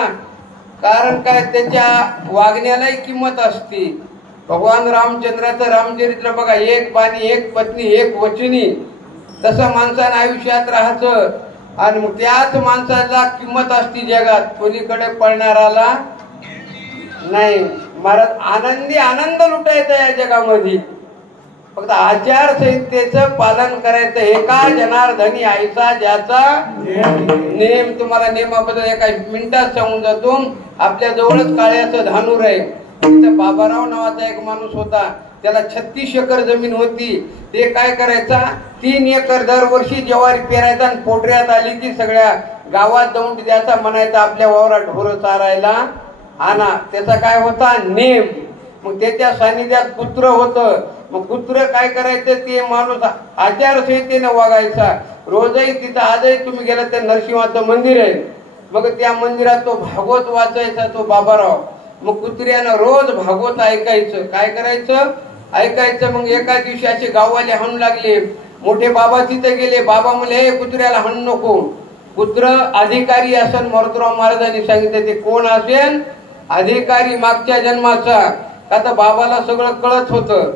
कारण काय त्याच्या वागण्यालाही किंमत असते. भगवान रामचंद्राचं रामचरित्र बघा, एक बाणी एक पत्नी एक वचनी. तसं माणसानं आयुष्यात राहायचं. आणि मग त्याच माणसाला किंमत असती जगात. पलीकडे पळणाराला नाही. महाराज आनंदी आनंद लुटायचा या जगामध्ये. फक्त आचारसंहितेचं पालन करायचं. एका जनार्दनी आईचा ज्याचा नेम. तुम्हाला नेमाबद्दल एका मिनिटात सांगून जातो. आपल्या जवळच काळ्याचं धानूर आहे. तिथं बाबाराव नावाचा एक माणूस होता. त्याला 36 एकर जमीन होती. ते काय करायचा, 3 एकर दरवर्षी ज्वारी पेरायचा आणि पोटऱ्यात आली की सगळ्या गावात जाऊन द्यायचा. म्हणायचा आपल्या वावरात ढोरं चारायला आणा. त्याचा काय होता नेम. मग त्याच्या सानिध्यात कुत्र होतं. मग कुत्र काय करायचं, ते माणूस आचारसंहितेने वागायचा. रोजही तिथं आजही तुम्ही गेला तर नरसिंहाचं मंदिर आहे. मग त्या मंदिरात तो भागवत वाचायचा तो बाबाराव. मग कुत्र्यानं रोज भागवत ऐकायचं. काय करायचं, ऐकायचं. मग एका दिवशी असे गाववाले हाणू लागले. मोठे बाबा तिथे गेले. बाबा म्हणले हे कुत्र्याला हाणू नको. कुत्र अधिकारी असेल मारुतीराव महाराजांनी सांगितले. ते कोण असेल? अधिकारी मागच्या जन्माचा. का तर बाबाला सगळं कळत होतं.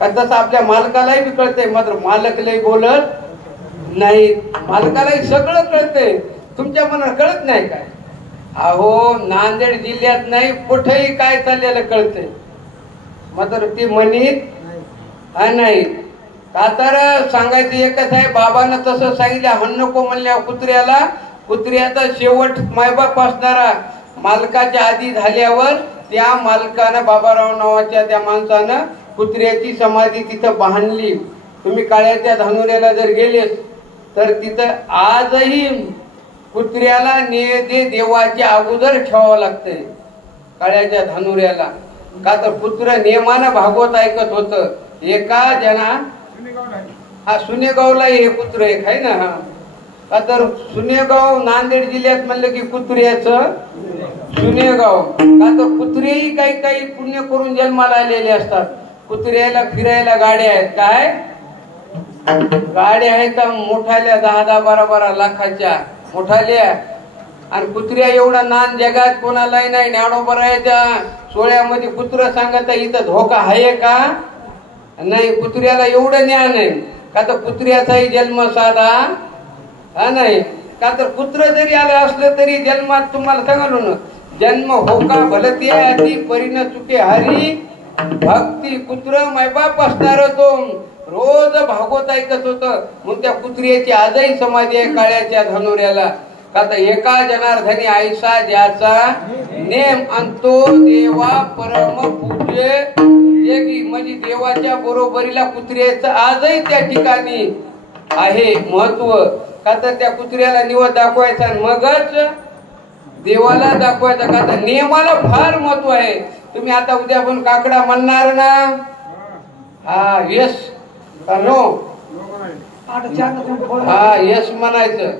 का तसं आपल्या मालकालाही बी कळतंय. मात्र मालक लय बोलत नाही. मालकालाही सगळं कळतंय. तुमच्या मनात कळत नाही काय? अहो नांदेड जिल्ह्यात नाही कुठेही काय चाललेलं कळतंय. मात्र ते म्हणीत नाही. का तर सांगायचं एकच आहे. बाबांना तसं सांगितलं हाणू नको म्हणल्या कुत्र्याला. कुत्र्याचा शेवट मायबाप असणारा मालकाच्या आधी झाल्यावर त्या मालकानं बाबाराव नावाच्या त्या माणसानं कुत्र्याची समाधी तिथं बांधली. तुम्ही काळ्याच्या धानुऱ्याला जर गेलेस तर तिथं आजही कुत्र्याला नैवेद्य देवाच्या अगोदर ठेवावं लागतंय काळ्याच्या धानुऱ्याला. का तर कुत्र नियमानं भागवत ऐकत होतं. एका जना हा सुनेगावला हे कुत्र एक आहे ना. हा का तर सुनेगाव नांदेड जिल्ह्यात म्हणलं की कुत्र्याचं सुनेगाव. का तर कुत्रेही काही काही पुण्य करून जन्माला आलेले असतात. कुत्र्याला फिरायला गाड्या आहेत. काय गाड्या आहेत मोठाल्या 10-10, 12-12 लाखाच्या मोठाल्या. आणि कुत्र्या एवढा नान जगात कोणालाही नाही. ज्ञानोबराच्या सोहळ्यामध्ये कुत्र सांगत इथं धोका आहे का नाही. कुत्र्याला एवढं ज्ञान आहे. का तर कुत्र्याचाही जन्म साधा नाही. का तर कुत्र जरी आलं असलं तरी जन्मात तुम्हाला सांगालो ना जन्म होका भलती आधी परिण चुके हरी भक्ती. कुत्र मायबाप असणार तो रोज भागवत ऐकत होत. मग त्या कुत्र्याची आजही समाधी आहे काळ्याच्या धानुऱ्याला. का तर एका जनार्दनी आयसा ज्याचा नेम आणि तो देवा परम पूज्य म्हणजे देवाच्या बरोबरीला कुत्र्याचं आजही त्या ठिकाणी आहे महत्व. का तर त्या कुत्र्याला निवड दाखवायचा आणि मगच देवाला दाखवायचा. का तर नियमाला फार महत्व आहे. तुम्ही आता उद्या पण काकडा म्हणणार ना. हा यस नो. हा यस म्हणायचं.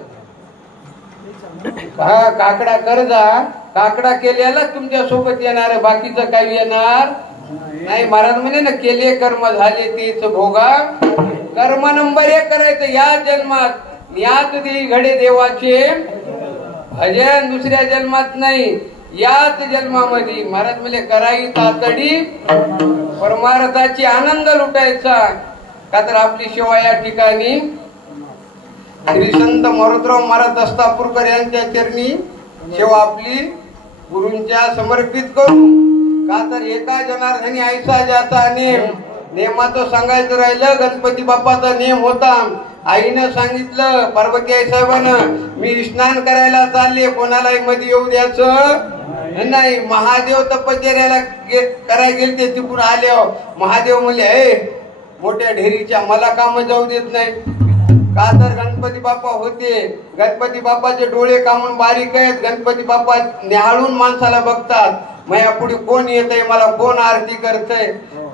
हा काकडा कर्जा काकडा केल्याला तुमच्या सोबत येणार. बाकीचं काही येणार नाही. महाराज म्हणे ना केले कर्म झाले तेच भोगा. कर्म नंबर 1 करायचं या जन्मात. याच देई घडे देवाचे भजन. दुसऱ्या जन्मात नाही याच जन्मामध्ये. महाराज म्हणे कराई तातडी परमार्थाची आनंद लुटायचा. का तर आपली सेवा या ठिकाणी श्री संत मारुतीराव महाराज दस्तापूरकर यांच्या चरणी सेवा आपली गुरूंच्या समर्पित करू. का तर एका जनार्दनी आईसा ज्याचा नेम. नेमाचं सांगायचं राहिलं गणपती बाप्पाचा नेम होता. आईनं सांगितलं पार्वती आई साहेबांना मी स्नान करायला चालले कोणालाही मध्ये येऊ द्यायचं नाही. महादेव तपश्चर्याला करायला गेले तिकडून आले. महादेव म्हणले हे मोठ्या ढेरीच्या मला काम जाऊ देत नाही. का तर गणपती बाप्पा होते. गणपती बाप्पाचे डोळे कामून बारीक आहेत. गणपती बाप्पा निहाळून माणसाला बघतात. मया पुढे कोण येत आहे मला कोण आरती करतय.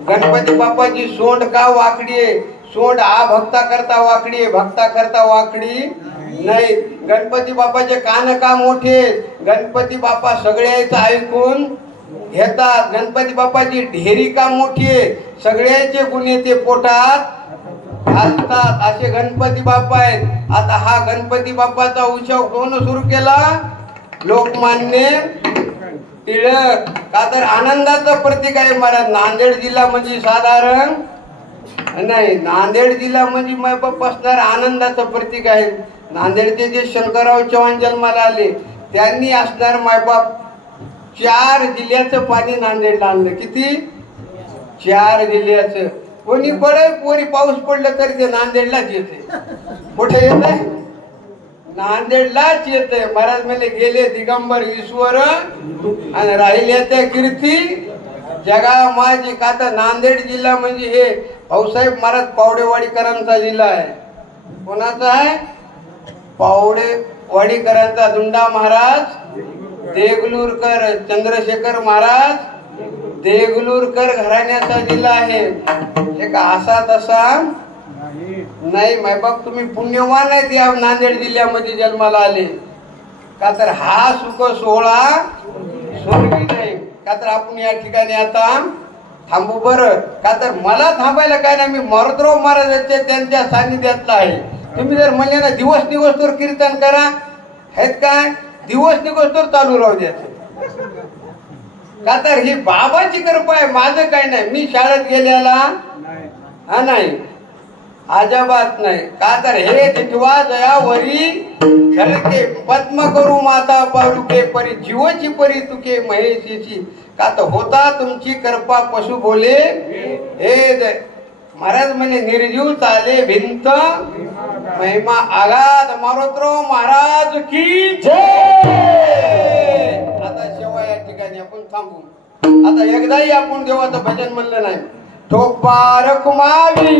गणपती बाप्पाची सोंड का वाकडी आहे. सोंड आ भक्ता करता वाकडी आहे. भक्ता करता वाकडी नाही. गणपती बाप्पाचे कान का मोठे. गणपती बाप्पा सगळ्याचं ऐकून घेतात. गणपती बाप्पाची ढेरी का मोठी आहे. सगळ्याचे गुन्हे ते पोटात घालतात. असे गणपती बाप्पा आहेत. आता हा गणपती बाप्पाचा उत्सव कोण सुरू केला. लोकमान्य टिळक. का तर आनंदाचं प्रतीक आहे महाराज. नांदेड जिल्हा म्हणजे साधारण नाही. नांदेड जिल्हा म्हणजे मायबाप असणार आनंदाचं प्रतीक आहे. नांदेडचे जे शंकरराव चव्हाण जन्माला आले त्यांनी असणार मायबाप 4 जिल्ह्याचं पाणी नांदेडला आणलं. किती 4 जिल्ह्याचं. कोणी पडे कोणी पाऊस पडलं तरी ते नांदेडलाच येते. कुठे येत आहे नांदेडलाच येते. महाराज म्हणले गेले दिगंबर ईश्वर आणि राहिले त्या कीर्ती जगा माझी. का तर नांदेड जिल्हा म्हणजे हे भाऊसाहेब महाराज पावडेवाडीकरांचा जिल्हा आहे. कोणाचा आहे पावडेवाडीकरांचा. दुंडा महाराज देगलूरकर चंद्रशेखर महाराज देगलूरकर घराण्याचा जिल्हा आहे. एक असा तसा नाही. मायबाप तुम्ही पुण्यवान आहेत या नांदेड जिल्ह्यामध्ये जन्माला आले. का तर हा सुख सोहळा स्वर्गी नाही. का तर आपण या ठिकाणी आता थांबू बरं का तर मला थांबायला काय नाही, मी मारुतराव महाराजांच्या त्यांच्या सान्निध्यातला आहे. तुम्ही जर म्हणले ना दिवस निघोस्तोवर कीर्तन करा, आहेत काय दिवस निघोस्तोवर चालू राहू द्यायचं. का तर ही बाबाची कृपा आहे, माझं काय नाही. मी शाळेत गेलेला हा नाही, अजाबात नाही. का तर हे जितवा जयावरी झळके पद्म करू माता पारुके परी जीवची परी तुके महेशीची. का तर होता तुमची कृपा पशु बोले हे महाराज म्हणे निर्जीव चाले भिंत महिमा आगाध मारुतराव महाराज की जय. आता शेवा या ठिकाणी आपण थांबू. आता एकदाही आपण देवाचं भजन म्हणलं नाही. ठोपार कुमावी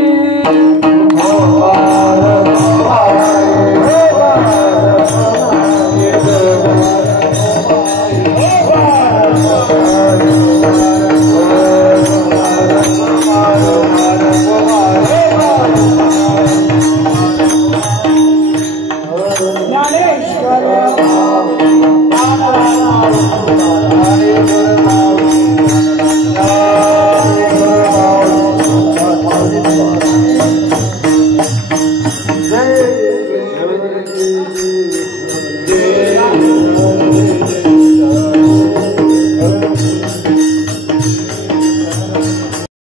ज्ञानेश्वर